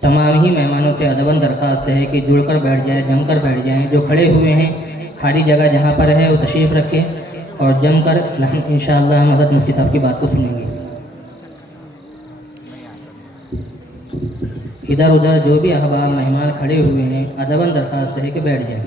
تمام ہی مہمانوں سے ادباً درخواست ہے کہ جڑ کر بیٹھ جائیں، جم کر بیٹھ جائیں. جو کھڑے ہوئے ہیں خالی جگہ جہاں پر ہے وہ تشریف رکھیں اور جم کر انشاءاللہ ہم حضرت مفتی صاحب کی بات کو سنیں گے. ادھر ادھر جو بھی احباب مہمان کھڑے ہوئے ہیں ادباً درخواست ہے کہ بیٹھ جائیں.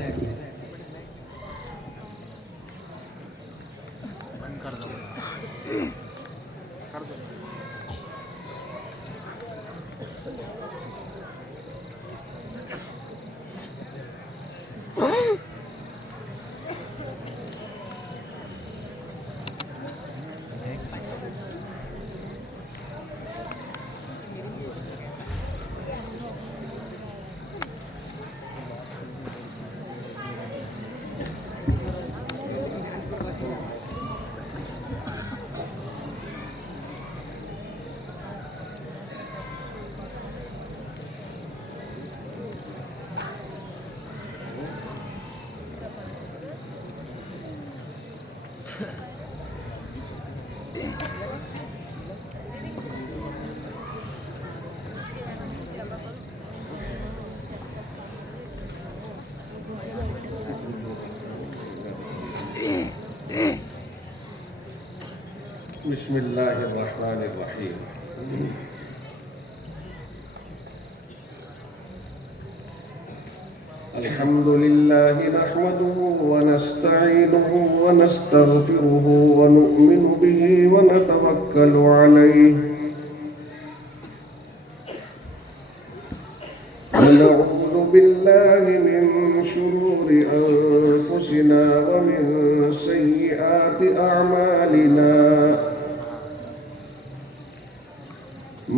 بسم اللہ الرحمن الرحیم. الحمد للہ نحمده ونستعینه ونستغفره ونؤمن به ونتوکل علیہ ونعوذ باللہ من شرور انفسنا ومن سیئات اعمالنا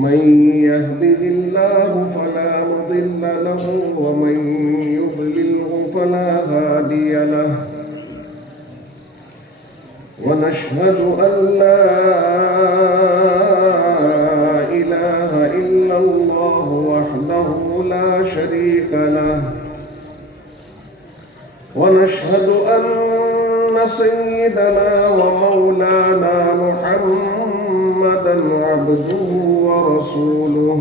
من يهده الله فلا مضل له ومن يضلله فلا هادي له ونشهد أن لا إله إلا الله وحده لا شريك له ونشهد أن سيدنا ومولانا محمدا عبده ورسوله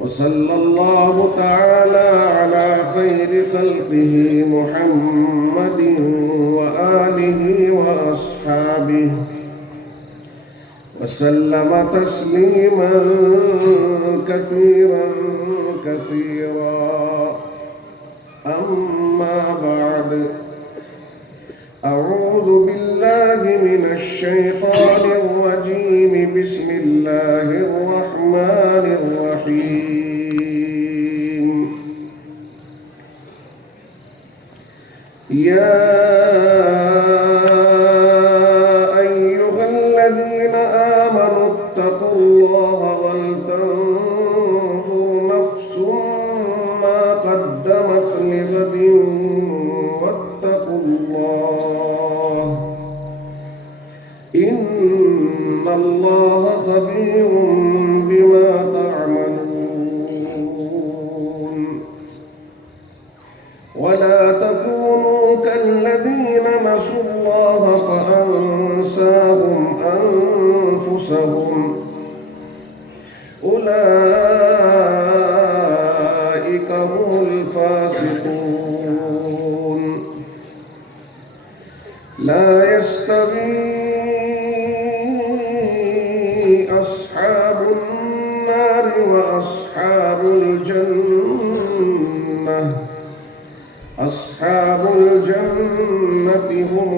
وصلى الله تعالى على خير خلقه محمد وآله وأصحابه وسلم تسليما كثيرا كثيرا. أما بعد أعوذ بالله من الشيطان الرجيم. بسم الله الرحمن الرحيم. يا أيها الذين آمنوا اتقوا الله ولتنظر نفس ما قدمت لغد واتقوا الله إن الله خبير بما تعملون. ولا تكونوا كالذين نسوا الله فأنساهم أنفسهم أولئك هم الفاسقون. لا يستوي أصحاب النار وأصحاب الجنة. أصحاب الجنة هم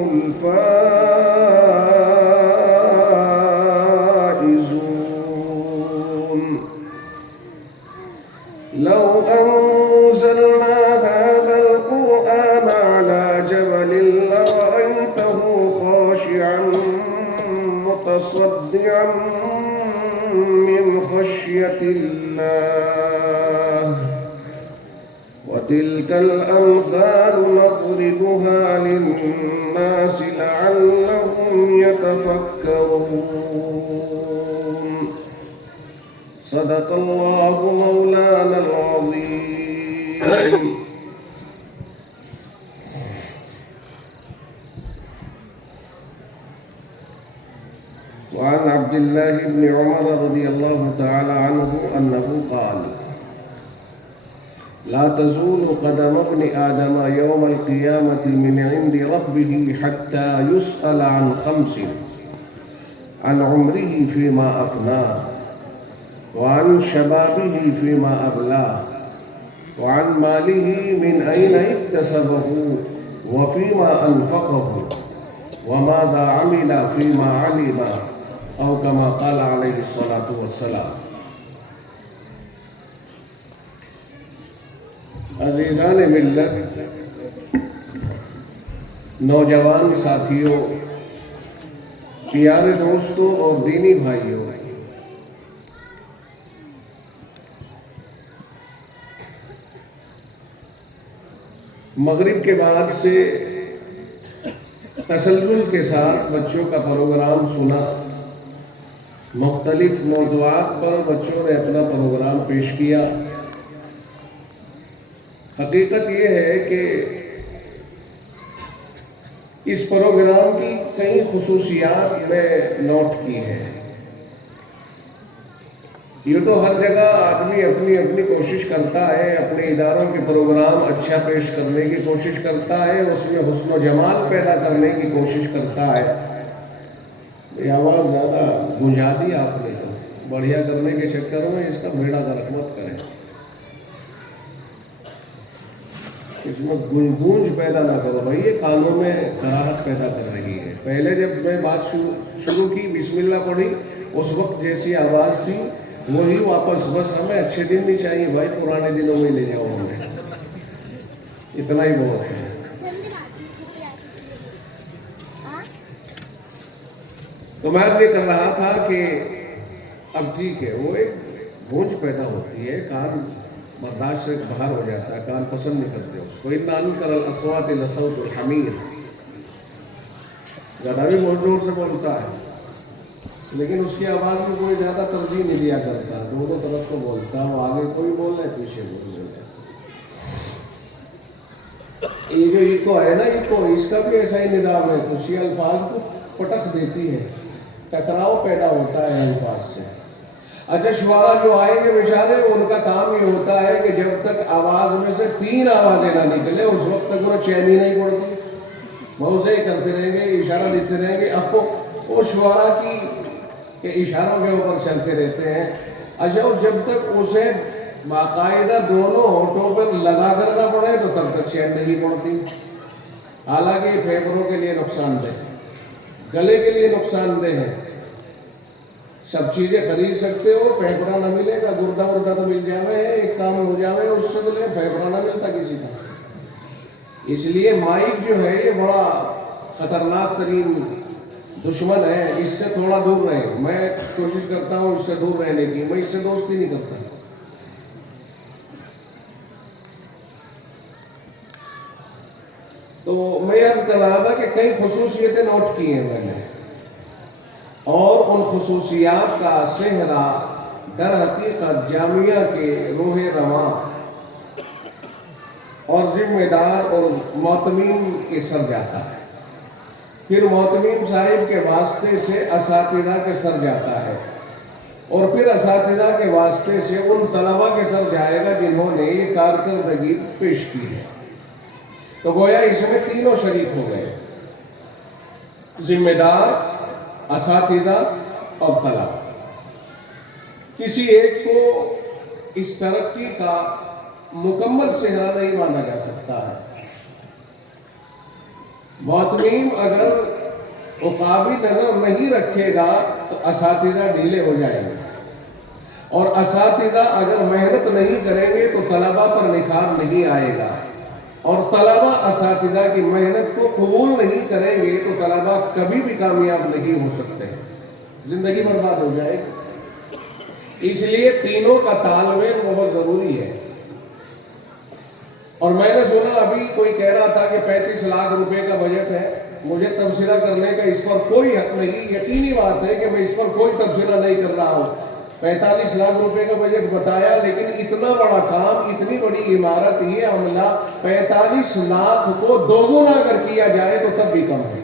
الفائزون. لو أنزلنا هذا القرآن على جبل لرأيته خاشعا متصدعا من خشية الله. وتلك الأمثال نضربها للناس لعلهم يتفكرون. صدق الله مولانا العظيم. وعن عبد الله بن عمر رضي الله تعالى عنه أنه قال لا تزول قدم ابن آدم يوم القيامة من عند ربه حتى يسأل عن خمس: عن عمره فيما أفناه، وعن شبابه فيما أبلاه، وعن ماله من أين اكتسبه وفيما أنفقه، وماذا عمل فيما علم، أو كما قال عليه الصلاة والسلام۔ عزیزان ملت، نوجوان ساتھیوں، پیارے دوستوں اور دینی بھائیوں، مغرب کے بعد سے تسلسل کے ساتھ بچوں کا پروگرام سنا۔ مختلف موضوعات پر بچوں نے اپنا پروگرام پیش کیا۔ حقیقت یہ ہے کہ اس پروگرام کی کئی خصوصیات میں نوٹ کی ہیں۔ یہ تو ہر جگہ آدمی اپنی اپنی کوشش کرتا ہے، اپنے اداروں کے پروگرام اچھا پیش کرنے کی کوشش کرتا ہے، اس میں حسن و جمال پیدا کرنے کی کوشش کرتا ہے۔ یہ آواز زیادہ گنجا دی آپ نے، تو بڑھیا کرنے کے چکر میں اس کا بیڑا غرق مت کریں، اس میں گونج پیدا نہ کرو بھائی، یہ کانوں میں کراہت پیدا کر رہی ہے۔ پہلے جب میں بات شروع کی، بسم اللہ پڑھی، اس وقت جیسی آواز تھی وہی واپس۔ بس ہمیں اچھے دن نہیں چاہیے بھائی، پرانے دنوں میں لے جاؤ ہمیں، اتنا ہی بہت ہے۔ تو میں یہ کر رہا تھا کہ اب ٹھیک ہے، وہ ایک گونج پیدا ہوتی ہے، کان برداشت سے باہر ہو جاتا ہے، کان پسند نہیں کرتے اس کو۔ اِنَّ أَنكَرَ الْأَصْوَاتِ لَصَوْتُ الْحَمِيرِ، زیادہ بھی بہت زور سے بولتا ہے، لیکن اس کی آواز میں کوئی زیادہ ترجیح نہیں دیا کرتا، دونوں طرف کو بولتا، وہ آگے کوئی بول رہا ہے، پیچھے بول رہا ہے۔ یہ جو ایکو ہے نا، ایکو، اس کا بھی ایسا ہی نظام ہے، کچھ الفاظ کو پٹخ دیتی ہے، ٹکراؤ پیدا ہوتا ہے الفاظ سے۔ اچھا، شعراء جو آئیں گے بیچارے، ان کا کام یہ ہوتا ہے کہ جب تک آواز میں سے 3 آوازیں نہ نکلے اس وقت تک وہ چین ہی نہیں پڑتی، بہت سے ہی کرتے رہیں گے، اشارہ دیتے رہیں گے۔ اب وہ شعراء کی کہ اشاروں کے اوپر چلتے رہتے ہیں۔ اچھا، جب تک اسے باقاعدہ دونوں ہونٹوں پر لگا کر نہ پڑے تو تب تک چین نہیں پڑتی۔ حالانکہ یہ پھیپھڑوں کے لیے نقصان دہ، گلے کے لیے نقصان دہ ہے۔ سب چیزیں خرید سکتے ہو، پھیپھڑا نہ ملے گا، گردہ وردہ تو مل جاوے، ایک کام ہو جاوے، اس سے ملے پھیپھڑا نہ ملتا کسی کا۔ اس لیے مائک جو ہے یہ بڑا خطرناک ترین دشمن ہے، اس سے تھوڑا دور رہیں۔ میں کوشش کرتا ہوں اس سے دور رہنے کی، میں اس سے دوستی نہیں کرتا۔ تو میں عرض کر رہا تھا کہ کئی خصوصیتیں نوٹ کی ہیں میں نے، اور ان خصوصیات کا صحرا در حقیقت جامعہ کے روح رواں اور ذمہ دار اور معتمین کے سر جاتا ہے، پھر معتمین صاحب کے واسطے سے اساتذہ کے سر جاتا ہے، اور پھر اساتذہ کے واسطے سے ان طلباء کے سر جائے گا جنہوں نے یہ کارکردگی پیش کی ہے۔ تو گویا اس میں تینوں شریک ہو گئے، ذمہ دار، اساتذہ اور طلباء۔ کسی ایک کو اس ترقی کا مکمل صحرا نہیں مانا جا سکتا ہے۔ معتمین اگر عقابی نظر نہیں رکھے گا تو اساتذہ ڈھیلے ہو جائیں گے، اور اساتذہ اگر محنت نہیں کریں گے تو طلباء پر نکھار نہیں آئے گا، اور طلباء اساتذہ کی محنت کو قبول نہیں کریں گے تو طلباء کبھی بھی کامیاب نہیں ہو سکتے، زندگی برباد ہو جائے گی۔ اس لیے تینوں کا تال میل بہت ضروری ہے۔ اور میں نے سنا ابھی کوئی کہہ رہا تھا کہ 35 لاکھ روپے کا بجٹ ہے، مجھے تبصرہ کرنے کا اس پر کوئی حق نہیں، یقینی بات ہے کہ میں اس پر کوئی تبصرہ نہیں کر رہا ہوں۔ 45 لاکھ روپے کا بجٹ بتایا، لیکن اتنا بڑا کام، اتنی بڑی عمارت، یہ عملہ 45 لاکھ کو دوگنا اگر کیا جائے تو تب بھی کم ہے۔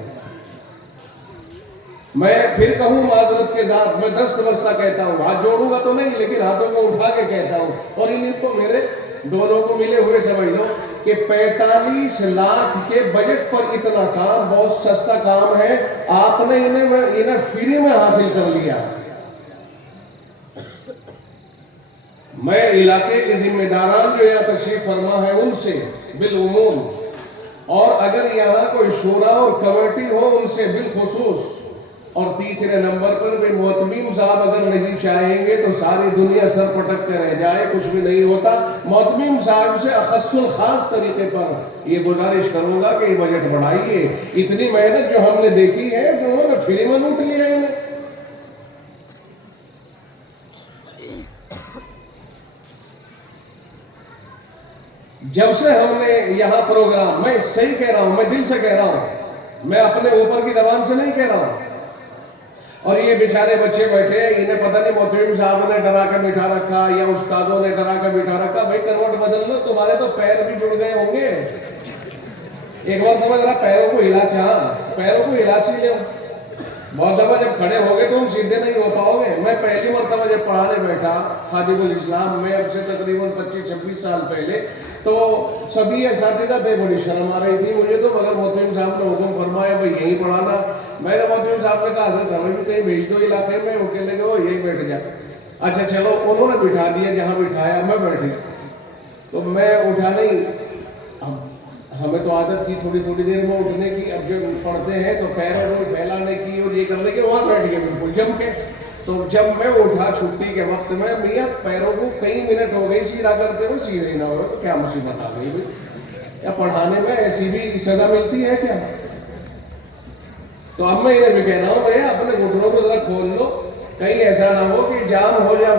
میں پھر کہوں معذرت کے ساتھ، میں دست بستہ کہتا ہوں، ہاتھ جوڑوں گا تو نہیں لیکن ہاتھوں کو اٹھا کے کہتا ہوں، اور انہیں کو میرے دونوں کو ملے ہوئے سمجھ لو کہ 45 لاکھ کے بجٹ پر اتنا کام بہت سستا کام ہے، آپ نے انہیں فری میں حاصل کر لیا۔ میں علاقے کے ذمہ داران جو یہاں تشریف فرما ہے ان سے بالعموم، اور اگر یہاں کوئی شورا اور کمیٹی ہو ان سے بالخصوص، اور تیسرے نمبر پر بھی محتمیم صاحب اگر نہیں چاہیں گے تو ساری دنیا سر پٹک کے رہ جائے، کچھ بھی نہیں ہوتا۔ محتمیم صاحب سے اخص الخاص طریقے پر یہ گزارش کروں گا کہ یہ بجٹ بڑھائیے، اتنی محنت جو ہم نے دیکھی ہے جو انہوں نے فری میں لوٹ لیا انہیں۔ جب سے ہم نے یہاں پروگرام، میں صحیح کہہ رہا ہوں، میں دل سے کہہ رہا ہوں، میں اپنے اوپر کی زبان سے نہیں کہہ رہا ہوں، اور یہ بیچارے بچے بیٹھے ہیں، انہیں پتہ نہیں محتمیم صاحب نے ڈرا کے بٹھا رکھا یا استادوں نے ڈرا کے بٹھا رکھا۔ بھائی کروٹ بدل لو، تمہارے تو پیر بھی جڑ گئے ہوں گے، ایک بار سمجھ رہا، پیروں کو ہلا پیروں کو ہلا چاہیے۔ بہت دفعہ جب کھڑے ہو گئے تو تم سیدھے نہیں ہو پاؤ گے۔ میں پہلی مرتبہ جب پڑھانے بیٹھا خادم الاسلام میں، اب سے تقریباً 25-26 سال پہلے، تو سبھی اساتذہ تھے، بڑی شرم آ رہی تھی مجھے تو، مگر محتمیم صاحب نے حکم فرمایا بھائی یہی پڑھانا۔ میں نے محتمیم صاحب سے کہا حضرت ہمیں بھی کہیں بھیج دو علاقے میں، وہ کہنے لگے وہ یہی بیٹھ جا۔ اچھا چلو، انہوں نے بٹھا دیا، جہاں بٹھایا میں بیٹھی، تو میں اٹھا نہیں، ہمیں تو عادت تھی تھوڑی تھوڑی دیر میں اٹھنے کی، اب جب پڑھتے ہیں تو پیروں کو پھیلانے کی اور یہ کرنے کے، وہاں بیٹھ گئے بالکل جم کے۔ تو جب میں اٹھا چھٹی کے وقت میں، میاں پیروں کو کئی منٹ ہو گئی سیدھا کرتے ہوئے، سیدھے نہ ہو، کیا مصیبت آ گئی بھائی، کیا پڑھانے میں ایسی بھی سزا ملتی ہے کیا؟ تو اب میں انہیں بھی کہہ رہا ہوں بھیا اپنے گھٹنوں کو ذرا کھول لو، کہیں ایسا نہ ہو کہ جام ہو جائے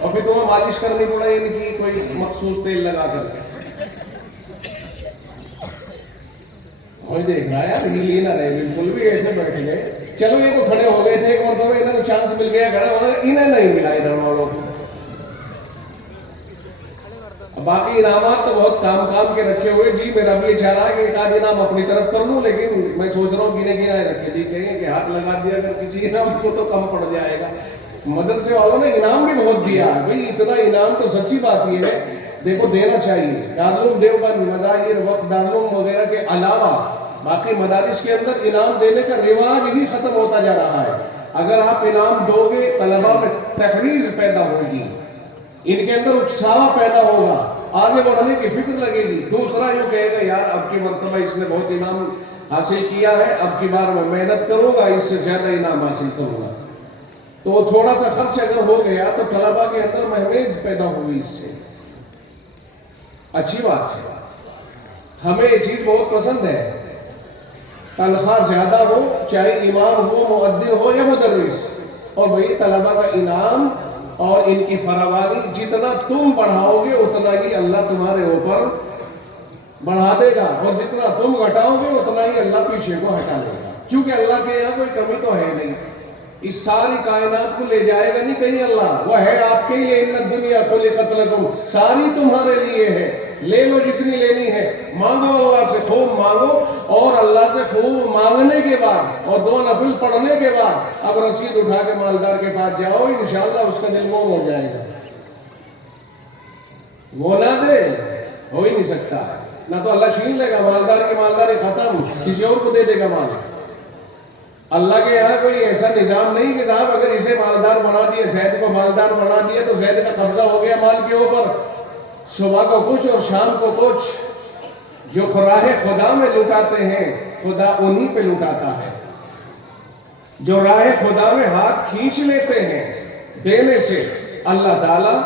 اور پھر تمہیں مالش کرنی پڑے ان کی کوئی مخصوص تیل لگا کر کے۔ اور دیکھ رہا یار ہلی نہ رہے، بالکل بھی ایسے بیٹھ گئے۔ چلو یہ تو کھڑے ہو گئے تھے ایک مرتبہ، انہیں تو چانس مل گیا کھڑے ہونے، انہیں نہیں ملا ادھر والوں کو۔ باقی انعامات تو بہت کام کے رکھے ہوئے، جی میرا بھی یہ چاہ رہا ہے کہ ایک آدھ انعام اپنی طرف کر لوں، لیکن میں سوچ رہا ہوں گنے رکھے، جی کہیں گے کہ ہاتھ لگا دیا اگر کسی انعام کو تو کم پڑ جائے گا۔ مدرسے والوں نے انعام بھی بہت دیا ہے بھائی، اتنا انعام تو سچی بات یہ ہے، دیکھو دینا چاہیے۔ دارالعلوم دیوبند، مظاہر، وقت دارالعلوم وغیرہ کے علاوہ باقی مدارس کے اندر انعام دینے کا رواج ہی ختم ہوتا جا رہا ہے۔ اگر آپ انعام دو گے، طلباء میں تحریض پیدا ہوگی، ان کے اندر اتساہ پیدا ہوگا، آگے بڑھنے کی فکر لگے گی۔ دوسرا یوں کہے گا یار اب کی مرتبہ اس نے بہت انعام حاصل کیا ہے، اب کی بار میں محنت کروں گا، اس سے زیادہ انعام حاصل کروں گا۔ تو تھوڑا سا خرچ اگر ہو گیا تو طلباء کے اندر مہمیز پیدا ہوئی، اس سے اچھی بات ہے۔ ہمیں یہ چیز بہت پسند ہے، تنخواہ زیادہ ہو، چاہے امام ہو، مؤذن ہو یا مدرس، اور بھئی طلباء کا انعام اور ان کی فراوانی جتنا تم بڑھاؤ گے اتنا ہی اللہ تمہارے اوپر بڑھا دے گا، اور جتنا تم گھٹاؤ گے اتنا ہی اللہ پیچھے کو ہٹا دے گا، کیونکہ اللہ کے یہاں کوئی کمی تو ہے نہیں۔ اس ساری کائنات کو لے جائے گا نہیں کہیں اللہ، وہ ہے آپ کے لیے، ان الدنیا خلقت لکم، ساری تمہارے لیے ہے، لے لو جتنی لینی ہے، مانگو اللہ سے خوب مانگو، اور اللہ سے خوب مانگنے کے بعد اور دو نفل پڑھنے کے بعد اب رسید اٹھا کے مالدار کے پاس جاؤ، انشاءاللہ اس کا دل موم ہو جائے گا۔ وہ نہ دے ہو ہی نہیں سکتا ہے، نہ تو اللہ چھین لے گا، مالدار کی مالداری ختم، کسی اور کو دے دے گا مال۔ اللہ کے یہاں کوئی ایسا نظام نہیں کہ صاحب اگر اسے مالدار بنا دیا، زید کو مالدار بنا دیا تو زید کا قبضہ ہو گیا مال کے اوپر، صبح کو کچھ اور شام کو کچھ۔ جو راہ خدا میں لٹاتے ہیں خدا انہی پہ لٹاتا ہے، جو راہ خدا میں ہاتھ کھینچ لیتے ہیں دینے سے، اللہ تعالیٰ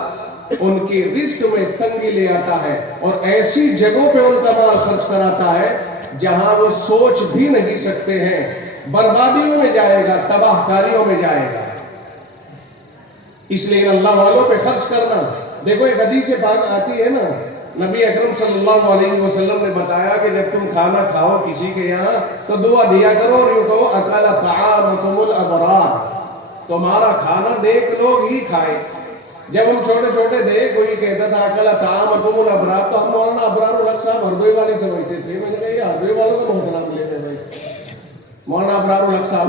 ان کی رزق میں تنگی لے آتا ہے، اور ایسی جگہوں پہ ان کا مال خرچ کراتا ہے جہاں وہ سوچ بھی نہیں سکتے ہیں، بربادیوں میں جائے گا، تباہ کاریوں میں جائے گا۔ اس لیے اللہ والوں پہ خرچ کرنا، دیکھو ایک حدیث پاک آتی ہے نا، نبی اکرم صلی اللہ علیہ وسلم نے بتایا کہ جب تم کھانا کھاؤ کسی کے یہاں تو دعا دیا کرو اور یوں کہو اکل طعامکم الابرار، تمہارا کھانا نیک لوگ ہی کھائے۔ جب ہم چھوٹے چھوٹے تھے کوئی کہتا تھا اکل طعامکم الابرار تو ہم مولانا ابرار الحق صاحب ہردوئی والے سمجھتے تھے، میں نے کہا یہ ہردوئی والوں کا بہت نام لیتے بھائی، مولانا ابرار الحق صاحب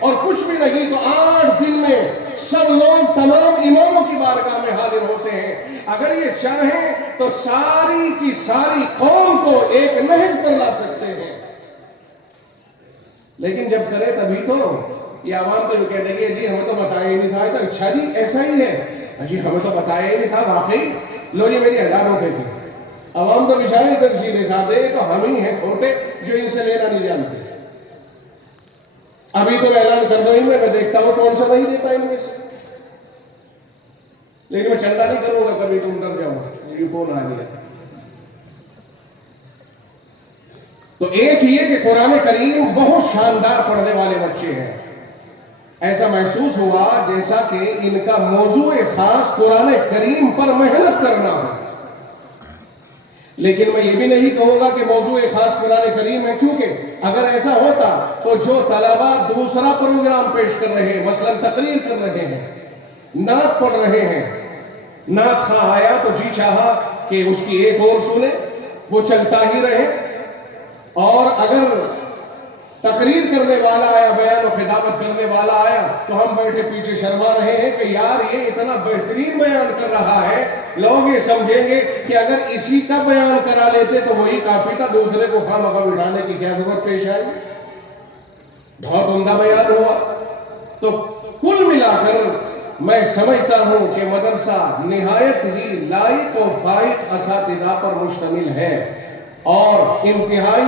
اور کچھ بھی نہیں تو 8 دن میں سب لوگ تمام اماموں کی بارگاہ میں حاضر ہوتے ہیں. اگر یہ چاہیں تو ساری کی ساری قوم کو ایک نہج پر لا سکتے ہیں. لیکن جب کرے تبھی تو یہ عوام تو کہہ دیں گے جی ہمیں تو بتایا ہی نہیں تھا. تو اچھا جی ایسا ہی ہے جی ہمیں تو بتایا ہی نہیں تھا. واقعی لو جی میری 1000 روپے کی. عوام تو بچارے ادھر سیدھے سادے تو ہم ہی ہیں کھوٹے جو ان سے لینا نہیں جانتے. ابھی تو اعلان کر دو ہی میں دیکھتا ہوں کون سا نہیں دیتا ان میں سے. لیکن میں چندہ نہیں کروں گا کبھی تم ڈر جاؤ یہ کون آ گیا. تو ایک یہ کہ قرآن کریم بہت شاندار پڑھنے والے بچے ہیں. ایسا محسوس ہوا جیسا کہ ان کا موضوع خاص قرآن کریم پر محنت کرنا ہے. لیکن میں یہ بھی نہیں کہوں گا کہ موضوع خاص قرآن کریم ہے, کیونکہ اگر ایسا ہوتا تو جو طلبہ دوسرا پروگرام پیش کر رہے ہیں, مثلا تقریر کر رہے ہیں, نعت پڑھ رہے ہیں, نعت خواہ آیا تو جی چاہا کہ اس کی ایک اور سنے, وہ چلتا ہی رہے. اور اگر تقریر کرنے والا آیا, بیان و خطابت کرنے والا آیا تو ہم بیٹھے پیچھے شرما رہے ہیں کہ یار یہ اتنا بہترین بیان کر رہا ہے, لوگ یہ سمجھیں گے کہ اگر اسی کا بیان کرا لیتے تو وہی کافی تھا, دوسرے کو خواہ بٹھانے کی کیا ضرورت پیش آئی. بہت عمدہ بیان ہوا. تو کل ملا کر میں سمجھتا ہوں کہ مدرسہ نہایت ہی لائق و فائق اساتذہ پر مشتمل ہے اور انتہائی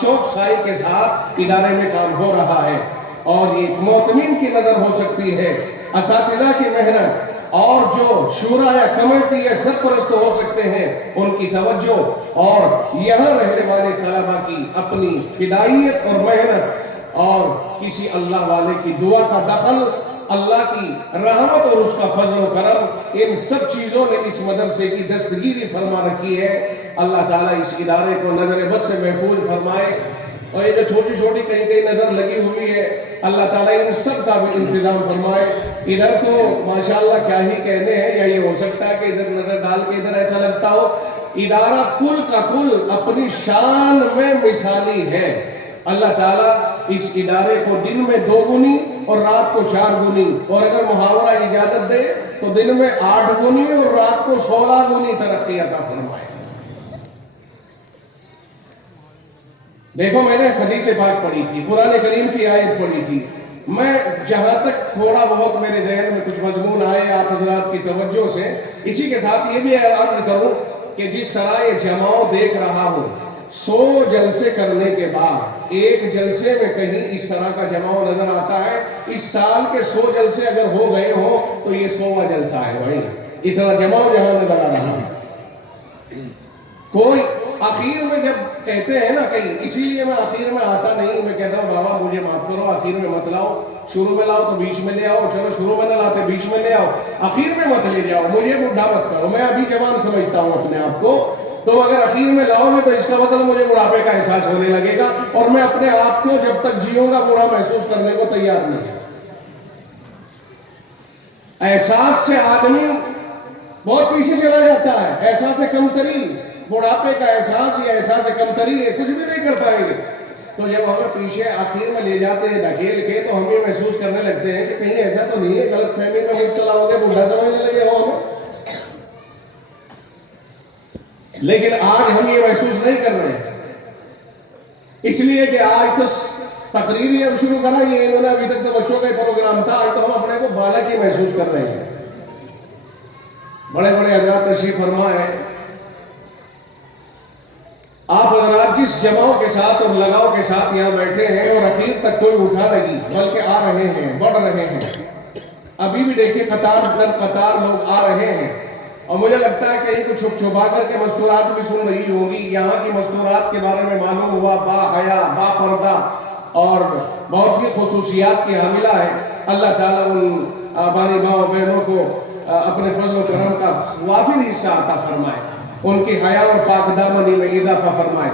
چوکسائی کے ساتھ ادارے میں کام ہو رہا ہے. اور یہ معتمین کی نظر ہو سکتی ہے, اساتذہ کی محنت اور جو شورا یا کمیٹی یا سرپرست ہو سکتے ہیں ان کی توجہ اور یہاں رہنے والے طلبہ کی اپنی فدائیت اور محنت اور کسی اللہ والے کی دعا کا دخل, اللہ کی رحمت اور اس کا فضل و کرم, ان سب چیزوں نے اس مدرسے کی دستگیری فرما رکھی ہے. اللہ تعالیٰ اس ادارے کو نظر بد سے محفوظ فرمائے. اور یہ جو چھوٹی چھوٹی کہیں کہیں نظر لگی ہوئی ہے, اللہ تعالیٰ ان سب کا بھی انتظام فرمائے. ادھر تو ماشاءاللہ کیا ہی کہنے ہیں, یا یہ ہو سکتا ہے کہ ادھر نظر ڈال کے ادھر ایسا لگتا ہو ادارہ کل کا کل اپنی شان میں مثالی ہے. اللہ تعالیٰ اس ادارے کو دن میں 2 گنی اور رات کو 4 گنی, اور اگر محاورہ اجازت دے تو دن میں 8 گنی اور رات کو 16 گنی ترقی عطا فرمائے. دیکھو میں نے حدیث پاک پڑھی تھی, قرآن کریم کی آیت پڑھی تھی. میں جہاں تک تھوڑا بہت میرے ذہن میں کچھ مضمون آئے آپ حضرات کی توجہ سے, اسی کے ساتھ یہ بھی عرض کروں کہ جس طرح یہ جماؤ دیکھ رہا ہوں 100 جلسے کرنے کے بعد ایک جلسے میں کہیں اس طرح کا جماؤ نظر آتا ہے. اس سال کے 100 جلسے اگر ہو گئے ہوں تو یہ 100واں جلسہ ہے بھائی, اتنا جماؤ جہاں نظر آ رہا ہے. کوئی آخر میں جب کہتے ہیں نا کہیں, اسی لیے میں آخر میں آتا نہیں, میں کہتا ہوں بابا مجھے معاف کرو, آخر میں مت لاؤ, شروع میں لاؤ تو بیچ میں لے آؤ, چلو شروع میں نہ لاتے بیچ میں لے آؤ, آخر میں مت لے جاؤ, مجھے بڈھا مت کرو. میں ابھی جوان سمجھتا ہوں اپنے آپ کو, تو اگر اخیر میں لاؤ گے تو اس کا مطلب مجھے بڑھاپے کا احساس ہونے لگے گا, اور میں اپنے آپ کو جب تک جیوں گا برا محسوس کرنے کو تیار نہیں. احساس سے آدمی بہت پیچھے چلا جاتا ہے. احساس کمتری, بڑھاپے کا احساس یا احساس کمتری ہے, کچھ بھی نہیں کر پائیں گے. تو جب ہمیں پیچھے آخر میں لے جاتے ہیں دھکیل کے, تو ہم یہ محسوس کرنے لگتے ہیں کہ کہیں ایسا تو نہیں ہے غلط فہمی میں مبتلا ہو گئے, بوڑھا سمجھنے لگے ہو ہمیں. لیکن آج ہم یہ محسوس نہیں کر رہے ہیں, اس لیے کہ آج تو تقریر ہی اب شروع کرا, یہ انہوں نے ابھی تک تو بچوں کا پروگرام تھا, آج تو ہم اپنے کو بالغ ہی محسوس کر رہے ہیں. بڑے بڑے حضرات تشریف فرما ہے. آپ حضرات جس جماؤ کے ساتھ اور لگاؤ کے ساتھ یہاں بیٹھے ہیں, اور اخیر تک کوئی اٹھا نہیں بلکہ آ رہے ہیں, بڑھ رہے ہیں. ابھی بھی دیکھیں قطار در قطار لوگ آ رہے ہیں, اور مجھے لگتا ہے کہیں کو چھپ چھپا کر کے مستورات بھی سن رہی ہوگی. یہاں کی مستورات کے بارے میں معلوم ہوا با حیا, با پردہ اور بہت ہی خصوصیات کی حاملہ ہے. اللہ تعالیٰ ان ہماری ماں و بہنوں کو اپنے فضل و کرم کا وافر حصہ عطا فرمائے, ان کی حیا اور پاک دامنی میں اضافہ فرمائے.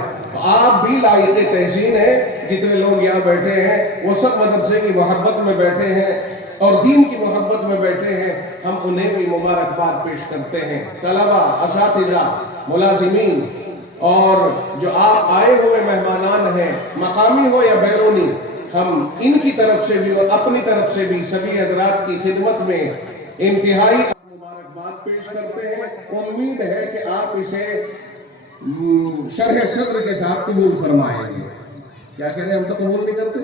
آپ بھی لائق تحسین ہیں, جتنے لوگ یہاں بیٹھے ہیں وہ سب مدرسے کی محبت میں بیٹھے ہیں اور دین کی محبت میں بیٹھے ہیں. ہم انہیں بھی مبارکباد پیش کرتے ہیں. طلبہ, اساتذہ, ملازمین اور جو آپ آئے ہوئے مہمانان ہیں, مقامی ہو یا بیرونی, ہم ان کی طرف سے بھی اور اپنی طرف سے بھی سبھی حضرات کی خدمت میں انتہائی مبارکباد پیش کرتے ہیں. امید ہے کہ آپ اسے شرح صدر کے ساتھ قبول فرمائیں گے. کیا کہہ رہے ہیں؟ ہم تو قبول نہیں کرتے.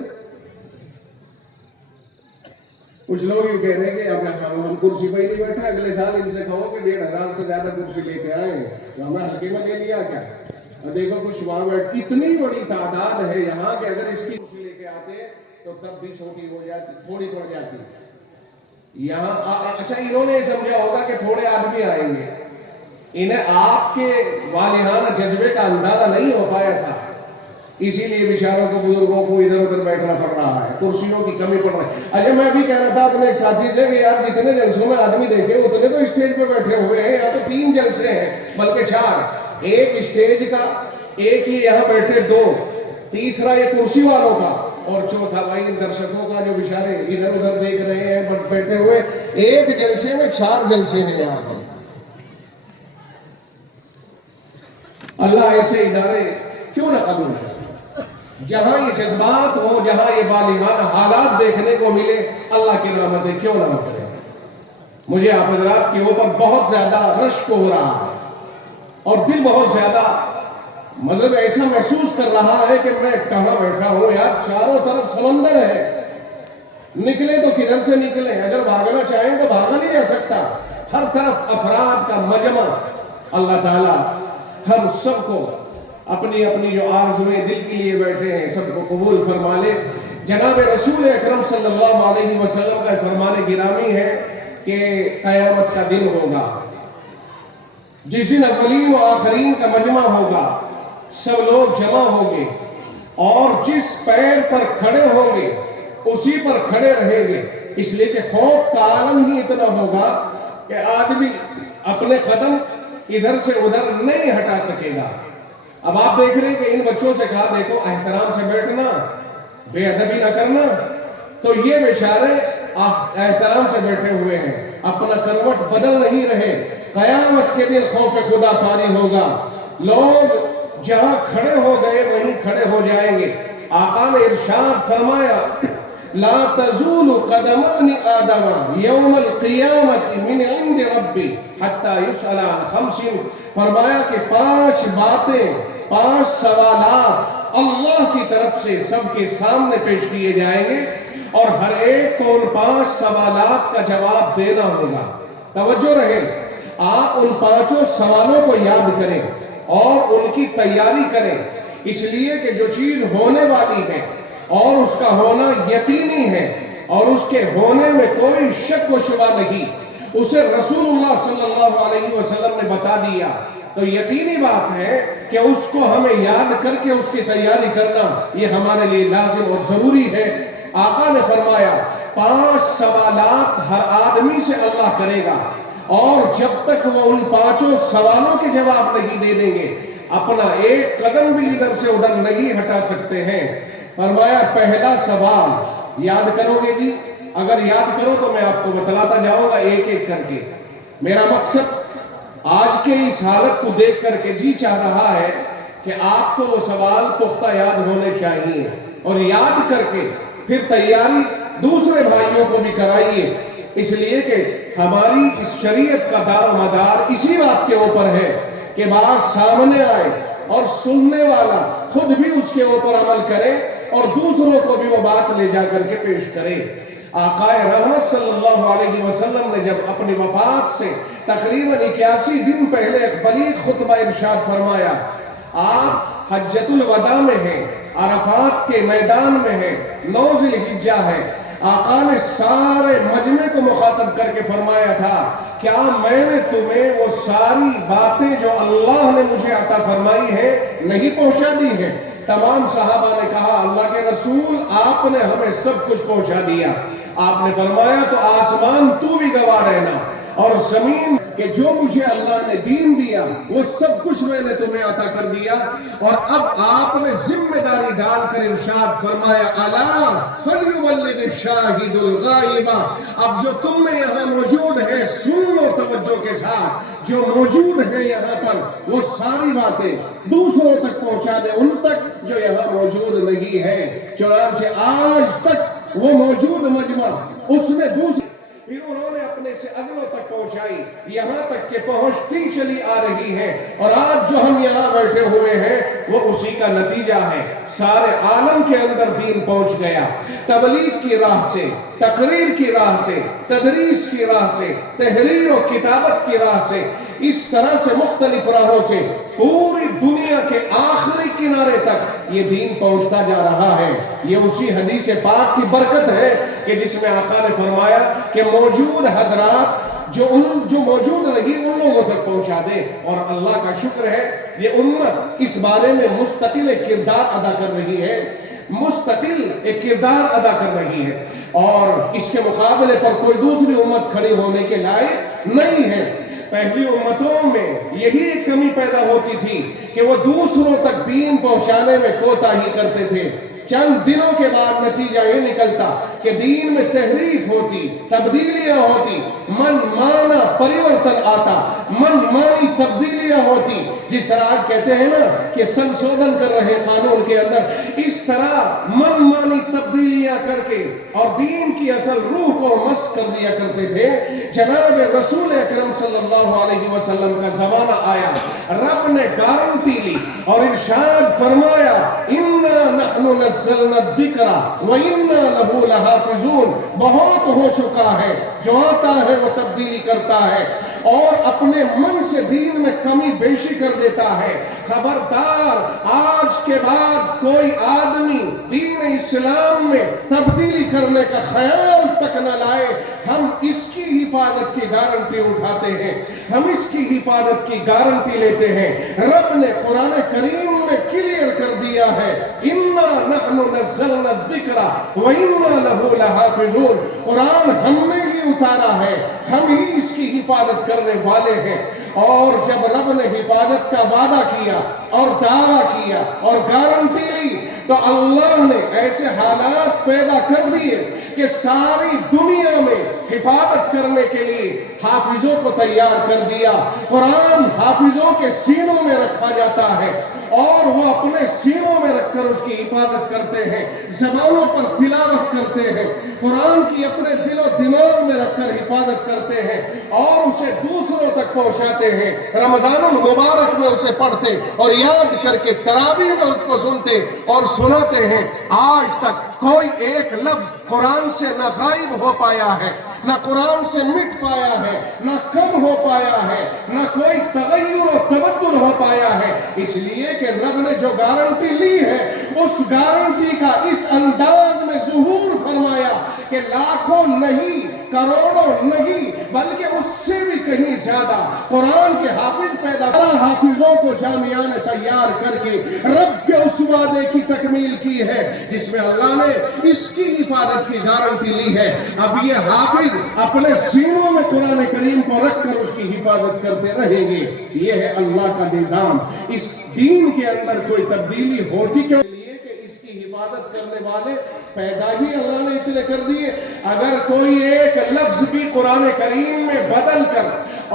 کچھ لوگ یہ کہہ رہے ہیں کہ اب ہم کرسی پہ ہی نہیں بیٹھے، اگلے سال ان سے کہو کہ 1,500 سے زیادہ کرسی لے کے آئے تو ہمیں ہلکے میں لے لیا کیا؟ اور دیکھو کچھ وہاں بیٹھ، اتنی بڑی تعداد ہے یہاں کہ اگر اس کی کرسی لے کے آتے تو تب بھی چھوٹی ہو جاتی، تھوڑی پڑ جاتی. یہاں اچھا انہوں نے سمجھا ہوگا کہ تھوڑے آدمی آئیں گے، انہیں آپ کے والہانہ جذبے کا اندازہ نہیں ہو پایا تھا، اسی لیے بیچاروں کو بزرگوں کو ادھر ادھر بیٹھنا پڑ رہا ہے، کرسیوں کی کمی پڑ رہی ہے. اچھا میں بھی کہہ رہا تھا اپنے ایک ساتھی سے کہ یار جتنے جلسوں میں آدمی دیکھے اتنے تو اسٹیج پہ بیٹھے ہوئے ہیں. یہاں تو 3 جلسے ہیں بلکہ 4، ایک اسٹیج کا، ایک ہی یہاں بیٹھے 2، تیسرا یہ کرسی والوں کا، اور چوتھا بھائی درشکوں کا جو بیچارے ادھر ادھر دیکھ رہے ہیں بیٹھے ہوئے. ایک جلسے میں 4 جلسے ہیں یہاں پر. اللہ ایسے ادارے کیوں نہ قبول کرے جہاں یہ جذبات ہو، جہاں یہ بالغانہ حالات دیکھنے کو ملے. اللہ کی رحمتیں کیوں نہ اترے. مجھے آپ حضرات کے اوپر بہت زیادہ رشک ہو رہا ہے اور دل بہت زیادہ مطلب ایسا محسوس کر رہا ہے کہ میں کہاں بیٹھا ہوں یار، چاروں طرف سمندر ہے. نکلے تو کدھر سے نکلیں؟ اگر بھاگنا چاہیں تو بھاگا نہیں جا سکتا. ہر طرف افراد کا مجمع. اللہ تعالی ہم سب کو اپنی اپنی جو آرزویں دل کے لیے بیٹھے ہیں سب کو قبول فرما لے. جناب رسول اکرم صلی اللہ علیہ وسلم کا فرمان گرامی ہے کہ قیامت کا دن ہوگا جس دن اولین و آخرین کا مجمع ہوگا، سب لوگ جمع ہوں گے اور جس پیر پر کھڑے ہوں گے اسی پر کھڑے رہیں گے، اس لیے کہ خوف کا عالم ہی اتنا ہوگا کہ آدمی اپنے قدم ادھر سے ادھر نہیں ہٹا سکے گا. اب آپ دیکھ رہے ہیں کہ ان بچوں سے کہا دیکھو احترام سے بیٹھنا، بے ادبی نہ کرنا، تو یہ بیچارے احترام سے بیٹھے ہوئے ہیں، اپنا کروٹ بدل نہیں رہے. قیامت کے دن خوف خدا طاری ہوگا، لوگ جہاں کھڑے ہو گئے وہیں کھڑے ہو جائیں گے. آقا نے ارشاد فرمایا لا تزول قدم ابن آدم یوم القیامت من عند ربی حتی یسأل عن 5. فرمایا کہ 5 باتیں، 5 سوالات اللہ کی طرف سے سب کے سامنے پیش کیے جائیں گے اور ہر ایک کو ان 5 سوالات کا جواب دینا ہوگا. توجہ رہے، آپ ان 5 سوالوں کو یاد کریں اور ان کی تیاری کریں، اس لیے کہ جو چیز ہونے والی ہے اور اس کا ہونا یقینی ہے اور اس کے ہونے میں کوئی شک و شبہ نہیں، اسے رسول اللہ صلی اللہ علیہ وسلم نے بتا دیا، تو یقینی بات ہے کہ اس کو ہمیں یاد کر کے اس کی تیاری کرنا یہ ہمارے لیے لازم اور ضروری ہے. آقا نے فرمایا 5 سوالات ہر آدمی سے اللہ کرے گا اور جب تک وہ ان 5 سوالوں کے جواب نہیں دے دیں گے اپنا ایک قدم بھی ادھر سے ادھر نہیں ہٹا سکتے ہیں. فرمایا پہلا سوال یاد کرو گے جی؟ اگر یاد کرو تو میں آپ کو بتلاتا جاؤں گا ایک ایک کر کے. میرا مقصد آج کے اس حالت کو دیکھ کر کے جی چاہ رہا ہے کہ آپ کو وہ سوال پختہ یاد ہونے چاہیے اور یاد کر کے پھر تیاری دوسرے بھائیوں کو بھی کرائیے، اس لیے کہ ہماری اس شریعت کا دار و مدار اسی بات کے اوپر ہے کہ بات سامنے آئے اور سننے والا خود بھی اس کے اوپر عمل کرے اور دوسروں کو بھی وہ بات لے جا کر کے پیش کرے. آقا رحمت صلی اللہ علیہ وسلم نے جب اپنی وفات سے تقریباً 81 دن پہلے ایک بلیغ خطبہ ارشاد فرمایا. آپ حجۃ الوداع میں ہیں، عرفات کے میدان میں ہیں، 9 ذی الحجہ ہے. آقا نے سارے مجمع کو مخاطب کر کے فرمایا تھا کیا میں نے تمہیں وہ ساری باتیں جو اللہ نے مجھے عطا فرمائی ہیں نہیں پہنچا دی ہیں؟ تمام صحابہ نے کہا اللہ کے رسول آپ نے ہمیں سب کچھ پہنچا دیا. آپ نے فرمایا تو آسمان تو بھی گواہ رہنا اور زمین کہ جو مجھے اللہ نے دین دیا وہ سب کچھ میں نے تمہیں عطا کر دیا، اور اب آپ نے ذمہ داری ڈال کر ارشاد فرمایا الا فلیبلغ الشاہد الغائب، اب جو تم میں یہاں موجود ہے سن لو توجہ کے ساتھ، جو موجود ہے یہاں پر وہ ساری باتیں دوسروں تک پہنچا دے، ان تک جو یہاں موجود نہیں ہے۔ چنانچہ آج تک وہ موجود مجمع اس نے دوسرے پھر انہوں نے اپنے سے اگلوں تک پہنچائی، یہاں تک کہ پہنچتی چلی آ رہی ہے، اور آج جو ہم یہاں بیٹھے ہوئے ہیں وہ اسی کا نتیجہ ہے۔ سارے عالم کے اندر دین پہنچ گیا، تبلیغ کی راہ سے، تقریر کی راہ سے، تدریس کی راہ سے، تحریر و کتابت کی راہ سے، اس طرح سے مختلف راہوں سے پوری دنیا کے آخری کنارے تک یہ دین پہنچتا جا رہا ہے۔ یہ اسی حدیث پاک کی برکت ہے کہ جس میں آقا نے فرمایا کہ موجود حضرات جو موجود رہی ان لوگوں تک پہنچا دے، اور اللہ کا شکر ہے یہ امت اس بارے میں مستقل ایک کردار ادا کر رہی ہے، مستقل ایک کردار ادا کر رہی ہے، اور اس کے مقابلے پر کوئی دوسری امت کھڑی ہونے کے لائق نہیں ہے۔ پہلی امتوں میں یہی ایک کمی پیدا ہوتی تھی کہ وہ دوسروں تک دین پہنچانے میں کوتاہی کرتے تھے۔ چند دنوں کے بعد نتیجہ یہ نکلتا کہ دین میں تحریف ہوتی، تبدیلیاں ہوتی، من مانا پریورتن آتا، من مانی تبدیلیاں ہوتی، جس طرح آج کہتے ہیں نا کہ سنشودھن کر رہے قانون کے اندر، اس طرح من مانی تبدیلیاں کر کے اور دین کی اصل روح کو مسخ کر دیا کرتے تھے۔ جناب رسول اکرم صلی اللہ علیہ وسلم کا زمانہ آیا، رب نے گارنٹی لی اور ارشاد فرمایا اِنَّا نَحْنُ نَزَّلْنَا الذِّكْرَ وَإِنَّا لَهُ لَحَافِظُونَ۔ بہت ہو چکا ہے، جو آتا ہے وہ تبدیلی کرتا ہے اور اپنے من سے دین میں کمی بیشی کر دیتا ہے۔ خبردار، آج کے بعد کوئی آدمی دین اسلام میں تبدیلی کرنے کا خیال تک نہ لائے۔ ہم اس کی حفاظت کی گارنٹی اٹھاتے ہیں، ہم اس کی حفاظت کی گارنٹی لیتے ہیں۔ رب نے قرآن کریم میں کلیئر کر دیا ہے اِنَّا نَحْنُ نَزَّلْنَا الذِّكْرَ وَإِنَّا لَهُ لَحَافِظُونَ۔ قرآن ہم نے ہی اتارا ہے، ہم ہی اس کی حفاظت کرنے والے ہیں۔ اور جب رب نے حفاظت کا وعدہ کیا اور دعویٰ کیا اور گارنٹی لی تو اللہ نے ایسے حالات پیدا کر دیے کہ ساری دنیا میں حفاظت کرنے کے لیے حافظوں کو تیار کر دیا۔ قرآن حافظوں کے سینوں میں رکھا جاتا ہے اور وہ اپنے سینوں میں رکھ کر اس کی حفاظت کرتے ہیں، زبانوں پر تلاوت کرتے ہیں، قرآن کی اپنے دل و دماغ میں رکھ کر حفاظت کرتے ہیں اور اسے دوسروں تک پہنچاتے ہیں۔ رمضان المبارک میں اسے پڑھتے اور یاد کر کے تراویح میں اس کو سنتے اور سناتے ہیں۔ آج تک کوئی ایک لفظ قرآن سے نہ غائب ہو پایا ہے، نہ قرآن سے مٹ پایا ہے، نہ کم ہو پایا ہے، نہ کوئی تغیر و تبدل ہو پایا ہے، اس لیے کہ رب نے جو گارنٹی لی ہے اس گارنٹی کا اس انداز میں ظہور فرمایا کہ لاکھوں نہیں، کروڑوں نہیں، بلکہ اس سے بھی کہیں زیادہ قرآن کے حافظ پیدا کر حافظوں کو جامعہ نے تیار کر کے رب کے اس وعدے کی تکمیل کی ہے جس میں اللہ نے اس کی حفاظت کی گارنٹی لی ہے۔ اب یہ حافظ اپنے سینوں میں قرآن کریم کو رکھ کر اس کی حفاظت کرتے رہیں گے۔ یہ ہے اللہ کا نظام۔ اس دین کے اندر کوئی تبدیلی ہوتی کیوں؟ اس کی حفاظت کرنے والے پیدا ہی اللہ نے اتنے کر دیے۔ اگر کوئی ایک لفظ بھی قرآن کریم میں بدل کر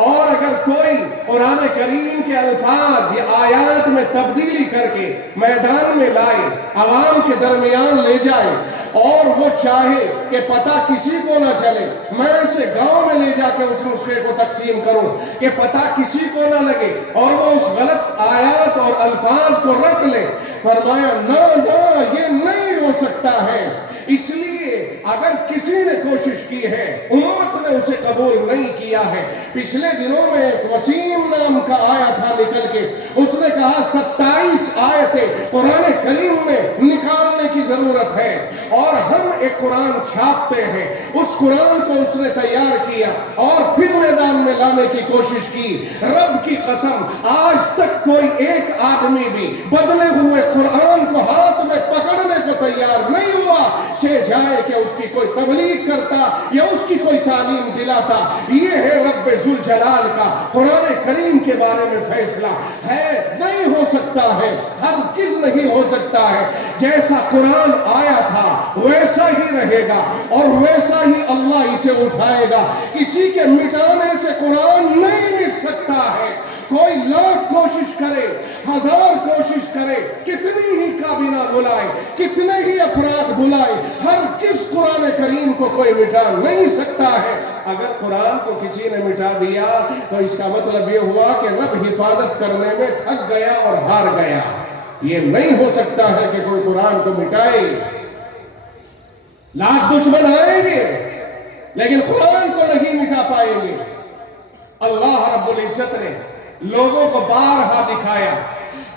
اور اگر کوئی قرآن کریم کے الفاظ یا آیات میں تبدیلی کر کے میدان میں لائے، عوام کے درمیان لے جائے اور وہ چاہے کہ پتہ کسی کو نہ چلے، میں اسے گاؤں میں لے جا کے اس نسخے کو تقسیم کروں کہ پتہ کسی کو نہ لگے اور وہ اس غلط آیات اور الفاظ کو رٹ لے، فرمایا نہ یہ نہیں ہو سکتا ہے۔ اس لیے اگر کسی نے کوشش کی ہے، امت نے اسے قبول نہیں کیا ہے۔ پچھلے دنوں میں ایک وسیم نام کا آیا تھا نکل کے، اس نے کہا 27 آیتیں قرآن کریم میں نکالنے کی ضرورت ہے اور ہم ایک قرآن چھاپتے ہیں۔ اس قرآن کو اس نے تیار کیا اور پھر میدان میں لانے کی کوشش کی۔ رب کی قسم آج تک کوئی ایک آدمی بھی بدلے ہوئے قرآن کو ہاتھ میں پکڑنے کو تیار نہیں ہوا، چاہے جائے کہ اس کی کوئی تبلیغ کرتا یا اس کی کوئی تعلیم دلاتا۔ یہ ہے رب ذل جلال کا قرآن کریم کے بارے میں فیصلہ ہے نہیں ہو سکتا ہے، ہرگز نہیں ہو سکتا ہے۔ جیسا قرآن آیا تھا ویسا ہی رہے گا اور ویسا ہی اللہ اسے اٹھائے گا۔ کسی کے مٹانے سے قرآن نہیں مٹ سکتا ہے۔ کوئی لاکھ کوشش کرے، ہزار کوشش کرے، کتنی ہی کابینہ بلائے، کتنے ہی افراد بلائے، ہرگز قرآن کریم کو کوئی مٹا نہیں سکتا ہے۔ اگر قرآن کو کسی نے مٹا دیا تو اس کا مطلب یہ ہوا کہ رب حفاظت کرنے میں تھک گیا اور ہار گیا۔ یہ نہیں ہو سکتا ہے کہ کوئی قرآن کو مٹائے۔ لاکھ دشمن آئیں گے لیکن قرآن کو نہیں مٹا پائیں گے۔ اللہ رب العزت نے لوگوں کو بارہا دکھایا۔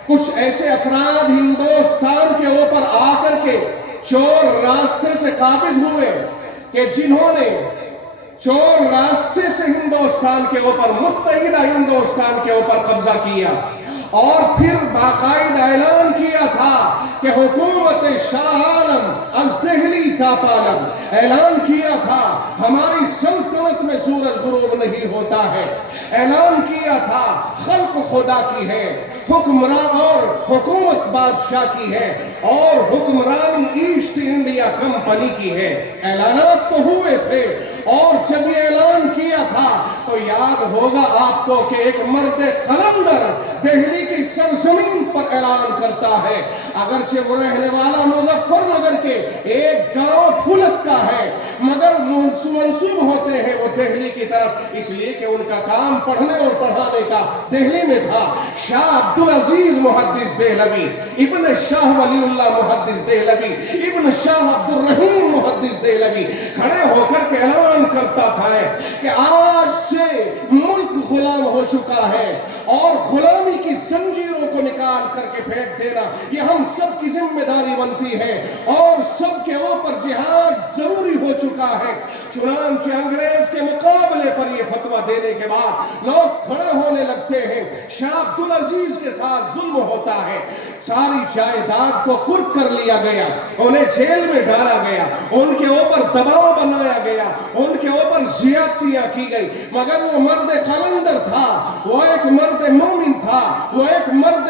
کچھ ایسے افراد ہندوستان کے اوپر آ کر کے چور راستے سے قابض ہوئے کہ جنہوں نے چور راستے سے ہندوستان کے اوپر، متحدہ ہندوستان کے اوپر قبضہ کیا اور پھر باقاعدہ اعلان کیا تھا کہ حکومت شاہ عالم از دہلی تا پالم، اعلان کیا تھا ہماری سلطنت میں سورج غروب نہیں ہوتا ہے، اعلان کیا تھا خلق خدا کی ہے، حکمران اور حکومت بادشاہ کی ہے اور حکمرانی ایسٹ انڈیا کمپنی کی ہے۔ اعلانات تو ہوئے تھے اور جب یہ اعلان کیا تھا تو یاد ہوگا آپ کو کہ ایک مرد قلندر دہلی کی سرزمین پر اعلان کرتا ہے، اگرچہ وہ رہنے والا مظفر نگر کے ایک گاؤں پھلت کا ہے مگر منسوب ہوتے ہیں وہ دہلی کی طرف، اس لیے کہ ان کا کام پڑھنے اور پڑھانے کا دہلی میں تھا۔ شاہ عبدالعزیز محدث دہلوی، ابن شاہ ولی اللہ محدث دہلوی، ابن شاہ عبدالرحیم محدث دہلوی کھڑے ہو کر کے اعلان کرتا تھا کہ آج سے ملک غلام ہو چکا ہے اور غلامی کی زنجیروں کو نکال کر کے پھینک دینا یہ ہم سب کی ذمہ داری بنتی ہے اور سب کے اوپر جہاد ضروری ہو چکا ہے۔ چنانچہ انگریز کے مقابلے پر یہ فتویٰ دینے کے بعد لوگ کھڑے ہونے لگتے ہیں۔ شاہ عبدالعزیز کے ساتھ ظلم ہوتا ہے، ساری جائیداد کو قرق کر لیا گیا، انہیں جیل میں ڈالا گیا، ان کے اوپر دباؤ بنایا گیا، ان کے اوپر زیادتیاں کی گئی، مگر وہ مرد قلندر تھا، وہ ایک مرد مومن تھا، وہ ایک مرد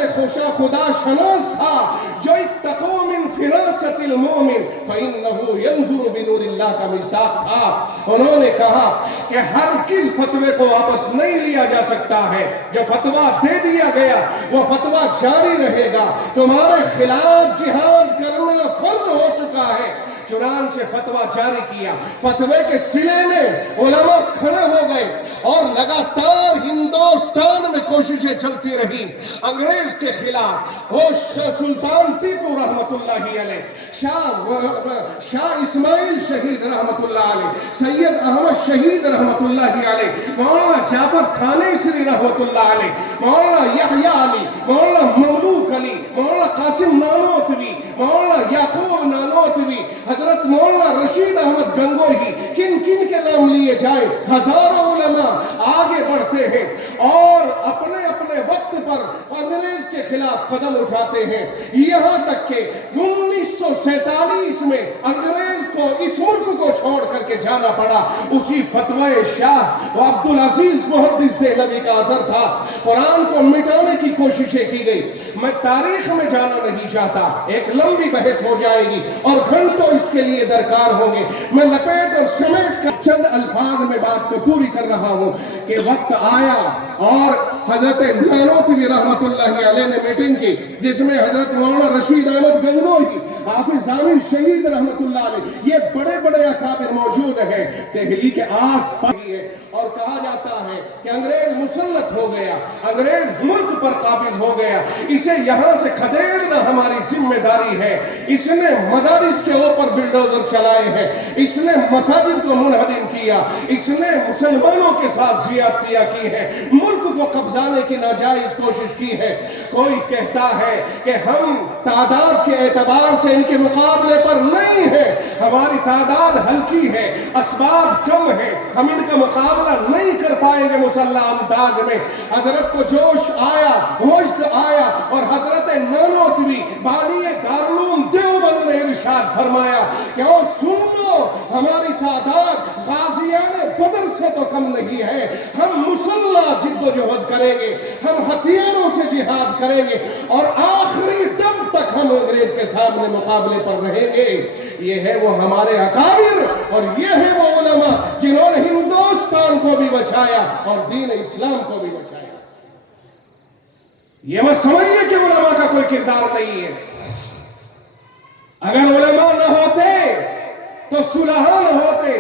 خدا شناس تھا جو اتقوا من فراست المومن فإنه ينظر بنور اللہ کا مصداق تھا۔ انہوں نے کہا کہ ہرگز فتوے کو واپس نہیں لیا جا سکتا ہے، جو فتویٰ دے دیا گیا وہ فتویٰ جاری رہے گا، تمہارے خلاف جہاد کرنا فرض ہو چکا ہے۔ چنانچہ فتویٰ جاری کیا، فتوے کے سلے میں علماء کھڑے ہو گئے اور لگاتار ہندوستان میں کوششیں چلتی رہی انگریز کے خلاف۔ وہ سلطان ٹیپو رحمت اللہ علیہ، شاہ اسماعیل شہید رحمت اللہ علیہ، سید احمد شہید رحمت اللہ علیہ، مولانا جعفر تھانیسری رحمت اللہ علیہ، مولانا یحییٰ علی، مولانا مملوک علی، مولانا قاسم نانوتوی، مولانا یعقوب نانوتوی، حضرت مولانا رشید احمد گنگوہی، کن کن کے نام لیے جائیں، ہزاروں علماء آگے بڑھتے ہیں اور اپنے اپنے وقت پر انگریز کے خلاف قدم اٹھاتے ہیں، یہاں تک کہ 1947 میں انگریز کو اس ملک کو چھوڑ کر کے جانا پڑا۔ اسی فتوی شاہ عبدالعزیز محدث دہلوی کا اثر تھا۔ قرآن کو مٹانے کی کوششیں کی گئی۔ میں تاریخ میں جانا نہیں چاہتا، ایک لمبی بحث ہو جائے گی اور گھنٹوں اس کے لیے درکار ہوں گے، میں لپیٹ اور سمیٹ کر چند الفاظ میں بات کو پوری کر رہا ہوں کہ وقت آیا اور حضرت نانوتوی رحمت اللہ علیہ نے میٹنگ کی جس میں حضرت مولانا رشید احمد گنگوہی، حافظ ضامن شہید رحمت اللہ علیہ، یہ بڑے بڑے اکابر موجود ہیں دہلی کے آس پاس، اور کہا جاتا ہے کہ انگریز مسلط ہو گیا، انگریز ملک پر قابض ہو گیا، اسے یہاں سے کھدیڑنا ہماری ذمہ داری ہے۔ اس نے مدارس کے اوپر بلڈوزر چلائے ہیں، اس نے مساجد کو منہدم کیا، اس نے مسلمانوں کے ساتھ زیادتیاں کی ہیں، ملک کو قبضانے کی ناجائز کوشش کی ہے۔ کوئی کہتا ہے کہ ہم تعداد کے اعتبار سے ان کے مقابلے پر نہیں ہے، ہماری تعداد ہلکی ہے، اسباب کم ہے، ہم ان کا مقابلہ نہیں کر پائیں گے مسلح انداز میں۔ حضرت کو جوش آیا، وجد آیا اور حضرت نانوتوی بانی دارالعلوم دیوبند نے ارشاد فرمایا کہ او سن لو، ہماری تعداد غازیان بدر سے تو کم نہیں ہے. ہم مسلح جدوجہد کریں گے, ہم ہتھیاروں سے جہاد کریں گے, اور آخری دم تک ہم انگریز کے سامنے مقابلے پر رہیں گے. یہ ہے وہ ہمارے اکابر, اور یہ ہے وہ علماء جنہوں نے ہندوستان کو بھی بچایا اور دین اسلام کو بھی بچایا. یہ مت سمجھیے کہ علماء کا کوئی کردار نہیں ہے. اگر علماء نہ ہوتے تو صلحاء نہ ہوتے,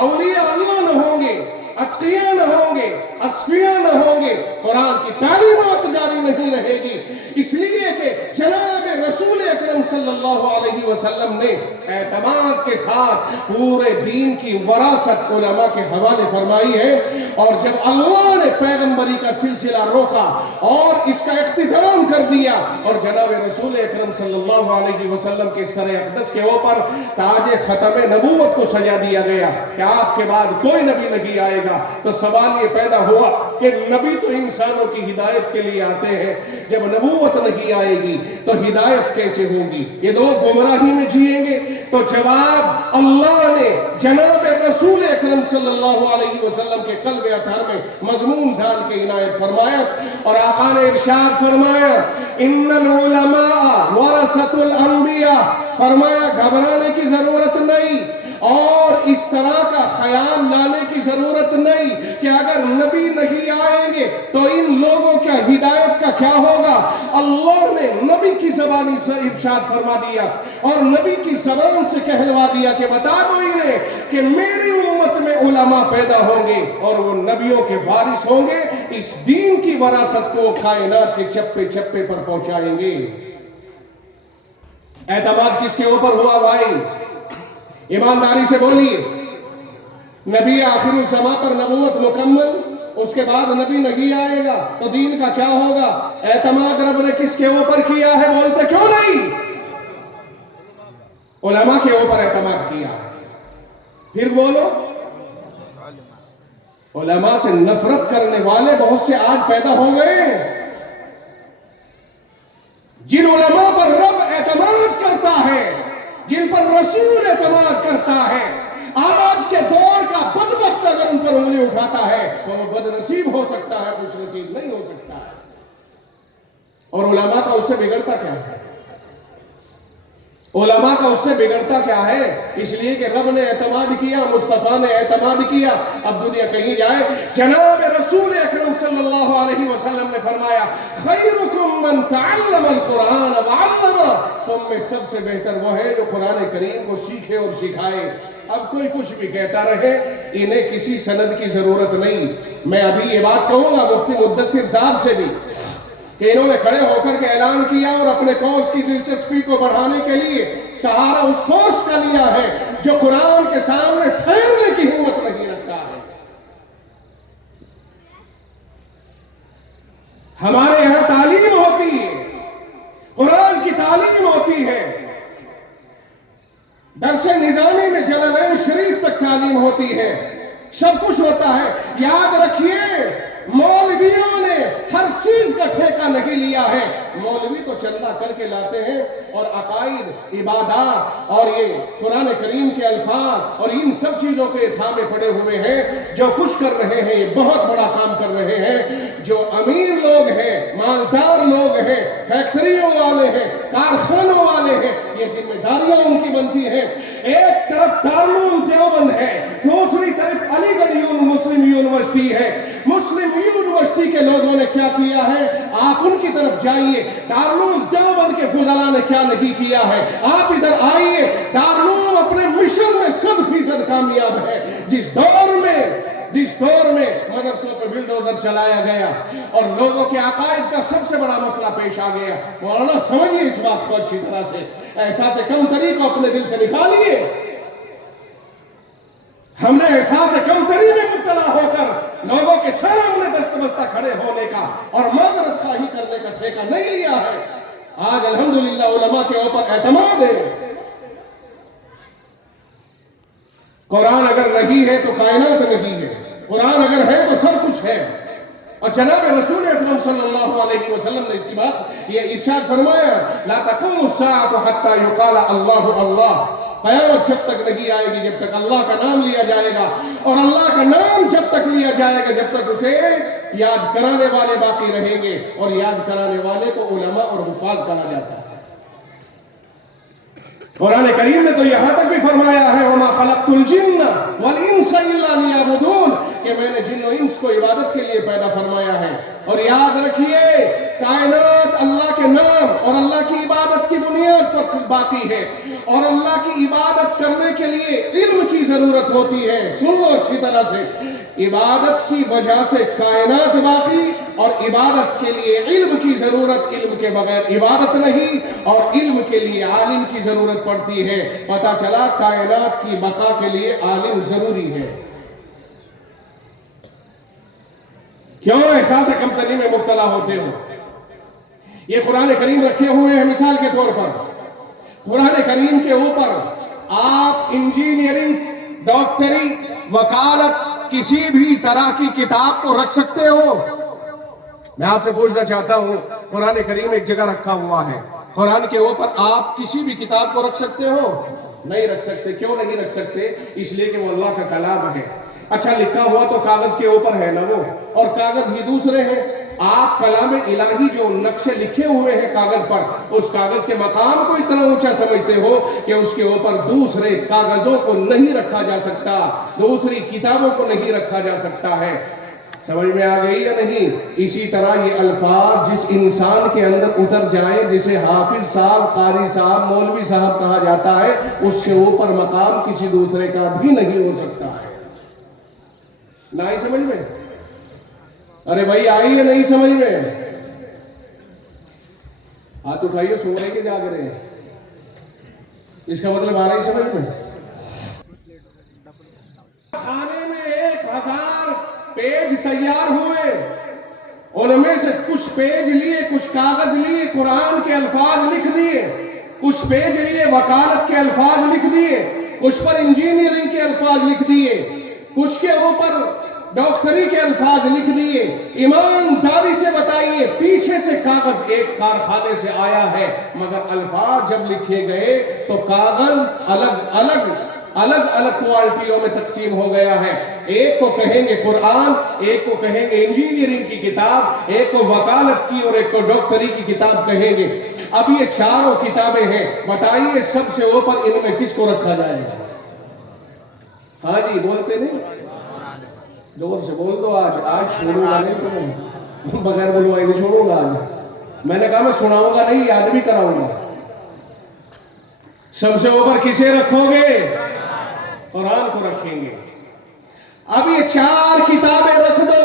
اولیاء اللہ نہ ہوں گے, اتقیاء نہ ہوں گے, اصفیاء نہ ہوں گے, قرآن کی تعلیمات جاری نہیں رہے گی. اس لیے کہ جناب رسول اکرم صلی اللہ علیہ وسلم نے اعتماد کے ساتھ پورے دین کی وراثت علماء کے حوالے فرمائی ہے. اور جب اللہ نے پیغمبری کا سلسلہ روکا اور اس کا اختتام کر دیا, اور جناب رسول اکرم صلی اللہ علیہ وسلم کے سر اقدس کے اوپر تاج ختم نبوت کو سجا دیا گیا کہ آپ کے بعد کوئی نبی نہیں آئے گا, تو سوال یہ پیدا ہوا کہ نبی تو انسانوں کی ہدایت کے لیے آتے ہیں, جب نبوت نہیں آئے گی تو ہدایت کیسے ہوگی؟ یہ لوگ گمراہی میں جیئیں گے. تو جواب اللہ نے جناب رسول اکرم صلی اللہ علیہ وسلم کے قلب اطہر میں مضمون ڈال کے عنایت فرمایا, اور آقا نے ارشاد فرمایا ان العلماء ورثۃ الانبیاء. فرمایا گھبرانے کی ضرورت نہیں اور اس طرح کا خیال لانے کی ضرورت نہیں کہ اگر نبی نہیں آئیں گے تو ان لوگوں کا ہدایت کا کیا ہوگا. اللہ نے نبی کی زبانی سے ارشاد فرما دیا اور نبی کی زبان سے کہلوا دیا کہ بتا دو انہیں کہ میری امت میں علماء پیدا ہوں گے اور وہ نبیوں کے وارث ہوں گے, اس دین کی وراثت کو کائنات کے چپے چپے پر پہنچائیں گے. اعتماد کس کے اوپر ہوا بھائی؟ ایمانداری سے بولیے. نبی آخر الزمان پر نبوت مکمل, اس کے بعد نبی نہیں آئے گا تو دین کا کیا ہوگا؟ اعتماد رب نے کس کے اوپر کیا ہے؟ بولتے کیوں نہیں؟ علماء کے اوپر اعتماد کیا. پھر بولو, علماء سے نفرت کرنے والے بہت سے آج پیدا ہو گئے. جن علماء پر رب اعتماد کرتا ہے, جن پر رسول اعتماد کرتا ہے, آج کے دور کا بدبخت اگر ان پر انگلی اٹھاتا ہے تو وہ بد نصیب ہو سکتا ہے, خوش نصیب نہیں ہو سکتا ہے. اور علماء کا اس سے بگڑتا کیا ہے؟ علماء کا اس سے بگڑتا کیا ہے؟ اس لیے کہ رب نے اعتماد کیا, مصطفیٰ نے اعتماد کیا. اب دنیا کہیں جائے, جناب رسول اکرم صلی اللہ علیہ وسلم نے فرمایا خیرکم من تعلم القرآن وعلمہ. تم میں سب سے بہتر وہ ہے جو قرآن کریم کو سیکھے اور سکھائے. اب کوئی کچھ بھی کہتا رہے, انہیں کسی سند کی ضرورت نہیں. میں ابھی یہ بات کہوں گا مفتی مدثر صاحب سے بھی کہ انہوں نے کھڑے ہو کر کے اعلان کیا اور اپنے کورس کی دلچسپی کو بڑھانے کے لیے سہارا اس کورس کا لیا ہے جو قرآن کے سامنے ٹھہرنے کی ہمت نہیں رکھتا ہے. ہمارے یہاں تعلیم ہوتی ہے, قرآن کی تعلیم ہوتی ہے, درس نظامی میں جلالین شریف تک تعلیم ہوتی ہے, سب کچھ ہوتا ہے. یاد رکھیے مولویوں نے ہر چیز کا ٹھیکہ نہیں لیا ہے. مولوی تو چندہ کر کے لاتے ہیں اور عقائد, عبادات اور یہ قرآن کریم کے الفاظ اور ان سب چیزوں کے تھامے پڑے ہوئے ہیں. جو کچھ کر رہے ہیں یہ بہت بڑا کام کر رہے ہیں. جو امیر لوگ ہیں, مالدار لوگ ہیں, فیکٹریوں والے ہیں, کارخانوں والے ہیں, یہ ذمہ داریاں ان کی بنتی ہیں. ایک طرف دارالعلوم دیوبند ہے, دوسری طرف علی گڑھ مسلم یونیورسٹی ہے. مسلم یونیورسٹی کے لوگوں نے کیا کیا ہے آپ ان کی طرف جائیے. دارالعلوم دیوبند کے فضلاء نے کیا نہیں کیا ہے آپ ادھر آئیے. دارالعلوم اپنے مشن میں 100% کامیاب ہے. جس دور میں مدرسوں پہ بلڈوزر چلایا گیا اور لوگوں کے عقائد کا سب سے بڑا مسئلہ پیش آ گیا. مولانا سمجھیے اس بات کو اچھی طرح سے, احساس کمتری کو اپنے دل سے نکالیے. ہم نے احساس کمتری میں مبتلا ہو کر لوگوں کے سامنے دست بستہ کھڑے ہونے کا اور معذرت خواہی کرنے کا ٹھیکہ نہیں لیا ہے. آج الحمدللہ علماء کے اوپر اعتماد ہے. قرآن اگر نہیں ہے تو کائنات نہیں ہے, قرآن اگر ہے تو سب کچھ ہے. اور جناب رسول اکرم صلی اللہ علیہ وسلم نے اس کی بات یہ ارشاد فرمایا لا تقوم الساعة حتى يقال اللہ اللہ. قیامت جب تک نہیں آئے گی جب تک اللہ کا نام لیا جائے گا اور اللہ کا نام جب تک لیا جائے گا جب تک اسے یاد کرانے والے باقی رہیں گے، اور یاد کرانے والے کو علماء اور حفاظ کہا جاتا ہے۔ قرآن کریم نے تو یہاں تک بھی فرمایا ہے وَمَا خَلَقْتُ الْجِنَّ وَالْإِنسَ إِلَّا لِيَعْبُدُونَ، کہ میں نے جن و انس کو عبادت کے لیے پیدا فرمایا ہے۔ اور یاد رکھیے کائنات اللہ کے نام اور اللہ کی عبادت کی بنیاد پر باقی ہے، اور اللہ کی عبادت کرنے کے لیے علم کی ضرورت ہوتی ہے۔ سن لو اچھی طرح سے، عبادت کی وجہ سے کائنات باقی، اور عبادت کے لیے علم کی ضرورت، علم کے بغیر عبادت نہیں، اور علم کے لیے عالم کی ضرورت پڑتی ہے۔ پتہ چلا کائنات کی بقا کے لیے عالم ضروری ہے۔ کیوں احساس کمتری میں مبتلا ہوتے ہو؟ یہ قرآن کریم رکھے ہوئے ہیں مثال کے طور پر۔ قرآن کریم کے اوپر آپ انجینئرنگ، ڈاکٹری، وکالت، کسی بھی طرح کی کتاب کو رکھ سکتے ہو؟ میں آپ سے پوچھنا چاہتا ہوں، قرآن کریم ایک جگہ رکھا ہوا ہے، قرآن کے اوپر آپ کسی بھی کتاب کو رکھ سکتے ہو؟ نہیں رکھ سکتے۔ کیوں نہیں رکھ سکتے؟ اس لیے کہ وہ اللہ کا کلام ہے۔ اچھا لکھا ہوا تو کاغذ کے اوپر ہے نا وہ، اور کاغذ ہی دوسرے ہیں۔ آپ کلام الہی جو نقشے لکھے ہوئے ہیں کاغذ پر، اس کاغذ کے مقام کو اتنا اونچا سمجھتے ہو کہ اس کے اوپر دوسرے کاغذوں کو نہیں رکھا جا سکتا، دوسری کتابوں کو نہیں رکھا جا سکتا ہے۔ سمجھ میں آ گئی یا نہیں؟ اسی طرح یہ الفاظ جس انسان کے اندر اتر جائے، جسے حافظ صاحب، قاری صاحب، مولوی صاحب کہا جاتا ہے، اس سے اوپر مقام کسی دوسرے کا بھی نہیں ہو سکتا ہے۔ نہ ہی سمجھ میں؟ ارے بھائی آئی ہے نہیں سمجھ میں؟ ہاتھ اٹھائیے، سو رہے کہ جاگ رہے ہیں؟ اس کا مطلب آ رہا ہی سمجھ میں؟ خانے میں 1000 پیج تیار ہوئے، ان میں سے کچھ پیج لیے، کچھ کاغذ لیے، قرآن کے الفاظ لکھ دیے، کچھ پیج لیے وکالت کے الفاظ لکھ دیے، کچھ پر انجینئرنگ کے الفاظ لکھ دیے، کچھ کے اوپر ڈاکٹری کے الفاظ لکھ دیے۔ ایمانداری سے بتائیے، پیچھے سے کاغذ ایک کارخانے سے آیا ہے، مگر الفاظ جب لکھے گئے تو کاغذ الگ الگ کوالٹیوں میں تقسیم ہو گیا ہے۔ ایک کو کہیں گے قرآن، ایک کو کہیں گے انجینئرنگ کی کتاب، ایک کو وکالت کی اور ایک کو ڈاکٹری کی کتاب کہیں گے۔ اب یہ چاروں کتابیں ہیں، بتائیے سب سے اوپر ان میں کس کو رکھا جائے گا؟ ہاں جی، بولتے نہیں؟ زور سے بول دو۔ آج چھوڑوں گا نہیں تمہیں، بغیر بلوائے نہیں چھوڑوں گا آج۔ میں نے کہا میں سناؤں گا نہیں، یاد بھی کراؤں گا۔ سب سے اوپر کسے رکھو گے؟ قرآن کو رکھیں گے۔ اب یہ 4 کتابیں رکھ دو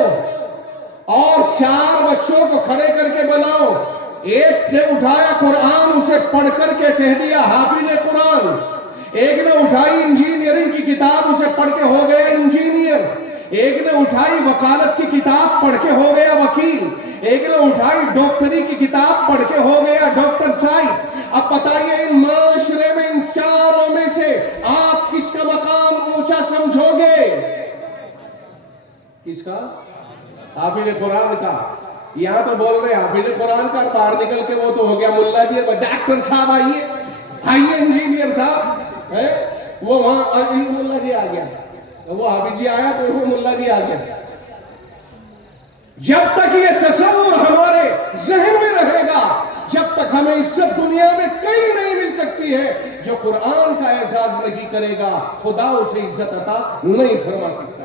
اور 4 بچوں کو کھڑے کر کے بلاؤ۔ ایک نے اٹھایا قرآن، اسے پڑھ کر کے کہہ دیا حافظ قرآن۔ ایک نے اٹھائی انجینئرنگ کی کتاب، اسے پڑھ کے ہو گیا انجینئر۔ ایک نے اٹھائی وکالت کی کتاب، پڑھ کے ہو گیا وکیل۔ ایک نے اٹھائی ڈاکٹری کی کتاب، پڑھ کے ہو گیا ڈاکٹر صاحب۔ اب بتائیے ان معاشرے میں ان 4 میں سے آپ کس کا مقام اونچا سمجھو گے؟ کس کا؟ حافظ قرآن کا۔ یہاں تو بول رہے حافظ قرآن کا، باہر نکل کے وہ تو ہو گیا ملا جی، ڈاکٹر صاحب آئیے انجینئر صاحب، وہ وہاں ملا جی آ گیا، وہ حافظ جی آیا تو وہ ملا جی آ گیا۔ جب تک یہ تصور ہمارے ذہن میں رہے گا، جب تک ہمیں عزت دنیا میں کہیں نہیں مل سکتی ہے۔ جو قرآن کا احساس نہیں کرے گا، خدا اسے عزت عطا نہیں فرما سکتا۔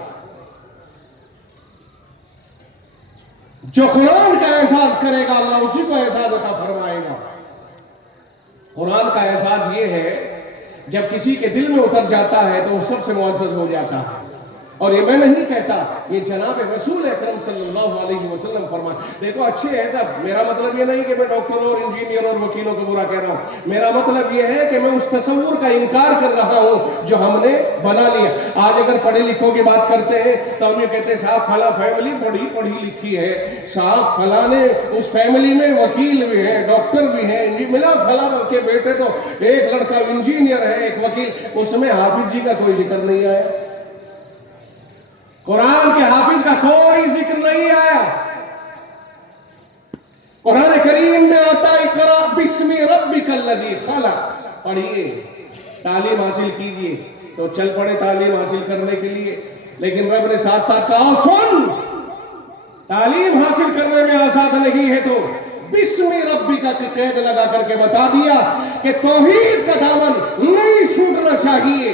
جو قرآن کا احساس کرے گا، اللہ اسی کو احساس عطا فرمائے گا۔ قرآن کا احساس یہ ہے، جب کسی کے دل میں اتر جاتا ہے تو وہ سب سے معزز ہو جاتا ہے۔ اور یہ میں نہیں کہتا، یہ جناب رسول اکرم صلی اللہ علیہ وسلم فرمائے۔ دیکھو اچھے ہیں صاحب، میرا مطلب یہ نہیں کہ میں ڈاکٹروں اور انجینئر اور وکیلوں کو برا کہہ رہا ہوں۔ میرا مطلب یہ ہے کہ میں اس تصور کا انکار کر رہا ہوں جو ہم نے بنا لیا۔ آج اگر پڑھے لکھوں کی بات کرتے ہیں تو ہم یہ کہتے ہیں صاحب فلاں فیملی بڑی پڑھی لکھی ہے، صاحب فلاں نے اس فیملی میں وکیل بھی ہے، ڈاکٹر بھی ہے، ملا فلاں کے بیٹے تو ایک لڑکا انجینئر ہے، ایک وکیل۔ اس میں حافظ جی کا کوئی ذکر نہیں آیا، قرآن کے حافظ کا کوئی ذکر نہیں آیا۔ قرآن کریم میں آتا ہے اقرأ بسم ربک الذی خلق، پڑھیے، تعلیم حاصل کیجئے۔ تو چل پڑے تعلیم حاصل کرنے کے لیے، لیکن رب نے ساتھ ساتھ کہا سن، تعلیم حاصل کرنے میں آزاد نہیں ہے تو بسم ربی کا قید لگا کر کے بتا دیا کہ توحید کا دامن نہیں چھوٹنا چاہیے،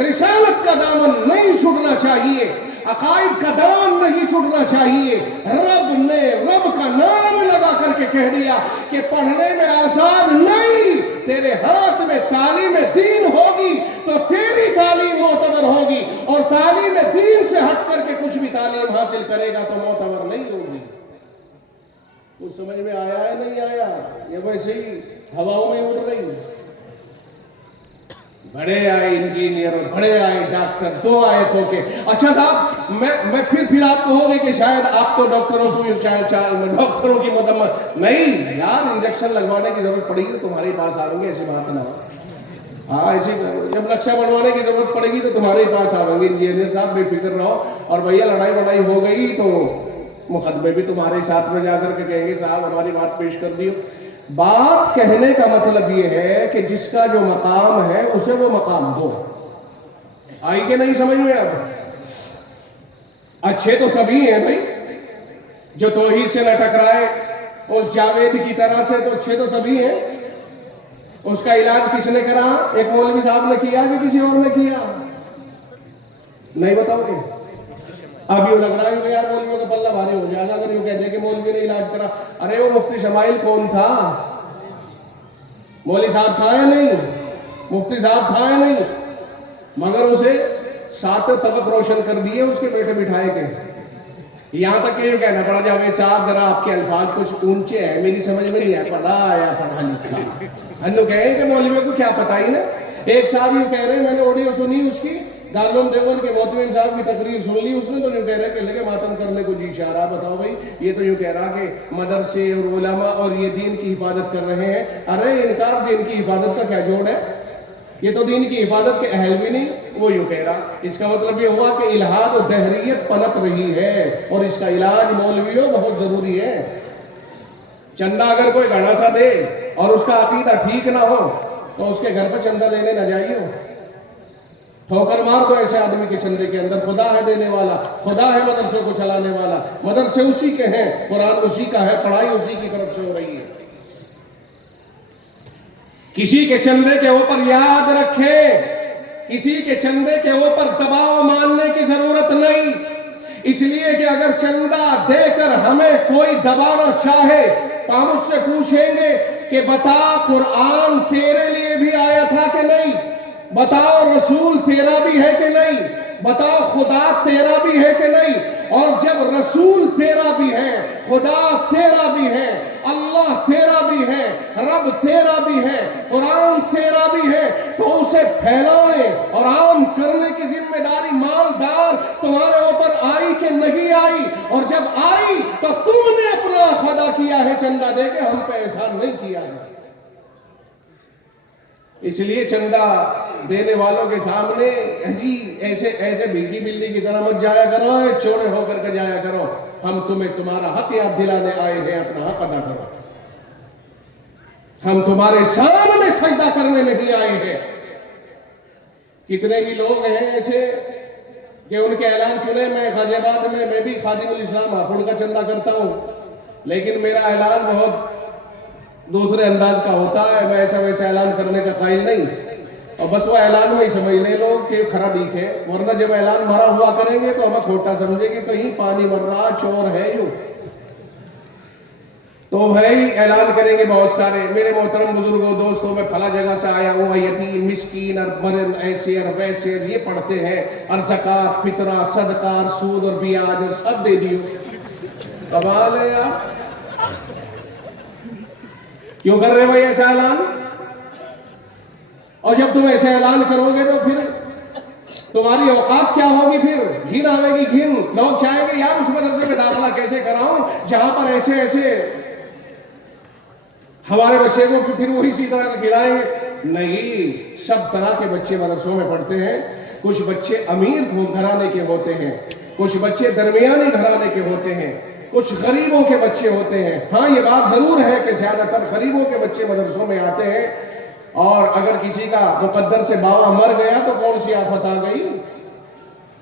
رسالت کا دامن نہیں چھوٹنا چاہیے، عقائد کا دامن نہیں چھوٹنا چاہیے۔ رب نے رب کا نام لگا کر کے کہہ دیا کہ پڑھنے میں آزاد نہیں، تیرے ہاتھ میں تعلیم دین ہوگی تو تیری تعلیم معتبر ہوگی، اور تعلیم دین سے ہٹ کر کے کچھ بھی تعلیم حاصل کرے گا تو معتبر نہیں ہوگی۔ کچھ سمجھ میں آیا ہے نہیں آیا؟ یہ ویسے ہی ہواؤں میں اڑ رہی ہے۔ بڑے آئے انجینئر اور بڑے آئے ڈاکٹر، دو آیتوں کے۔ اچھا صاحب، میں پھر آپ کہو گے کہ شاید آپ تو ڈاکٹروں کی مذمت نہیں یار، انجیکشن لگوانے کی ضرورت پڑے گی تو تمہارے پاس آؤں گے، ایسی بات نہ ہو۔ ہاں ایسی، جب نقشہ بنوانے کی ضرورت پڑے گی تو تمہارے پاس آؤں گے انجینئر صاحب، بے فکر رہو۔ اور بھیا لڑائی وڑائی ہو گئی تو مقدمے بھی تمہارے ساتھ میں جا کر کے کہیں گے صاحب ہماری بات پیش کر دیو۔ بات کہنے کا مطلب یہ ہے کہ جس کا جو مقام ہے اسے وہ مقام دو۔ آئی کہ نہیں سمجھ میں؟ اب اچھے تو سبھی ہیں بھائی، جو توحید سے نہ ٹکرائے اس جاوید کی طرح سے، تو اچھے تو سبھی ہیں۔ اس کا علاج کس نے کرا؟ ایک مولوی صاحب نے کیا کہ کسی اور نے کیا؟ نہیں بتاؤ گے؟ اب یوں لگ رہا ہے کہ یار مولویوں کا پلہ بھاری ہو جائے گا اگر یوں کہتے ہیں کہ مولوی نے علاج کرا۔ ارے وہ مفتی شمائل کون تھا؟ مولوی صاحب تھا یا نہیں؟ مفتی صاحب تھا یا نہیں؟ مگر اسے 7 طبق روشن کر دیے اس کے بیٹے بٹھائے کے۔ یہاں تک کہ یہ کہنا پڑا جاوید صاحب ذرا آپ کے الفاظ کچھ اونچے ہیں، میری سمجھ میں نہیں ہے، پڑھا لکھا۔ ہنو کہیں کہ مولویوں کو کیا پتہ ہی نا۔ ایک صاحب یہ کہہ رہے ہیں، میں نے آڈیو سنی اس کی، دارالعلوم دیوبند کے محتمم صاحب کی تقریر سن لی اس نے، تو یوں کہہ رہے کہ لگے ماتم کرنے کو جی چاہ رہا۔ بتاؤ بھائی، یہ تو یوں کہہ رہا کہ مدرسے اور علماء اور یہ دین کی حفاظت کر رہے ہیں۔ ارے انکار دین کی حفاظت کا کیا جوڑ ہے؟ یہ تو دین کی حفاظت کے اہل بھی نہیں۔ وہ یوں کہہ رہا، اس کا مطلب یہ ہوا کہ الہاد و دہریت پنپ رہی ہے اور اس کا علاج مولویوں بہت ضروری ہے۔ چندہ اگر کوئی گھڑا سا دے اور اس کا عقیدہ ٹھیک نہ ہو تو اس کے گھر پہ چندہ لینے نہ جائیے، ٹھوکر مار دو ایسے آدمی کے چندے کے اندر۔ خدا ہے دینے والا، خدا ہے مدرسے کو چلانے والا، مدرسے اسی کے ہیں، قرآن اسی کا ہے، پڑھائی اسی کی طرف سے ہو رہی ہے۔ کسی کے چندے کے اوپر یاد رکھیں، کسی کے چندے کے اوپر دباؤ ماننے کی ضرورت نہیں، اس لیے کہ اگر چندہ دے کر ہمیں کوئی دبانا چاہے تو ہم اس سے پوچھیں گے کہ بتا قرآن تیرے لیے بھی آیا تھا کہ نہیں؟ بتاؤ رسول تیرا بھی ہے کہ نہیں؟ بتاؤ خدا تیرا بھی ہے کہ نہیں؟ اور جب رسول تیرا بھی ہے، خدا تیرا بھی ہے، اللہ تیرا بھی ہے، رب تیرا بھی ہے، قرآن تیرا بھی ہے، تو اسے پھیلانے اور عام کرنے کی ذمہ داری مالدار تمہارے اوپر آئی کہ نہیں آئی؟ اور جب آئی تو تم نے اپنا حق ادا کیا ہے چندہ دے کے، ہم پہ احسان نہیں کیا ہے۔ اس لیے چندہ دینے والوں کے سامنے جی ایسے بھیگی بلی کی طرح مت جایا کرو، چوڑے ہو کر کے جایا کرو۔ ہم تمہیں تمہارا حق یاد دلانے آئے ہیں، اپنا حق ادا کرو۔ ہم تمہارے سامنے سجدہ کرنے نہیں آئے ہیں۔ کتنے ہی لوگ ہیں ایسے کہ ان کے اعلان سنے، میں غازی آباد میں بھی خادم الاسلام ہاپوڑ کا چندہ کرتا ہوں، لیکن میرا اعلان بہت دوسرے انداز کا ہوتا ہے، میں ایسا ویسا اعلان کرنے کا قائل نہیں، اور بس وہ اعلان میں ہی سمجھ لیں لوگ کہ کھرا دیکھ ہے، ورنہ جب اعلان بھرا ہوا کریں گے تو ہمیں کھوٹا سمجھے کہ کہیں پانی بھر رہا چور ہے یوں۔ تو بھائی اعلان کریں گے بہت سارے، میرے محترم بزرگوں دوستوں، میں پھلا جگہ سے آیا ہوں، یتیم مسکین اور مرن ایسے اور ویسے اور یہ پڑھتے ہیں، اور زکوٰۃ فطرہ صدقہ اور سود اور بیاج اور سب دے دیو۔ کمال ہے یار، کیوں کر رہے بھائی ایسا اعلان؟ اور جب تم ایسے اعلان کرو گے تو پھر تمہاری اوقات کیا ہوگی؟ پھر گھن آئے گی، گھن۔ لوگ چاہیں گے یار اس مدرسے میں داخلہ کیسے کراؤں جہاں پر ایسے ایسے ہمارے بچے کو پھر وہی اسی طرح کھلائیں گے۔ نہیں، سب طرح کے بچے مدرسوں میں پڑھتے ہیں۔ کچھ بچے امیر گھرانے کے ہوتے ہیں، کچھ بچے درمیانی گھرانے کے ہوتے ہیں، کچھ غریبوں کے بچے ہوتے ہیں۔ ہاں یہ بات ضرور ہے کہ زیادہ تر غریبوں کے بچے مدرسوں میں آتے ہیں، اور اگر کسی کا مقدر سے باوا مر گیا تو کون سی آفت آ گئی؟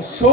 100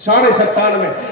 97.5,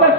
10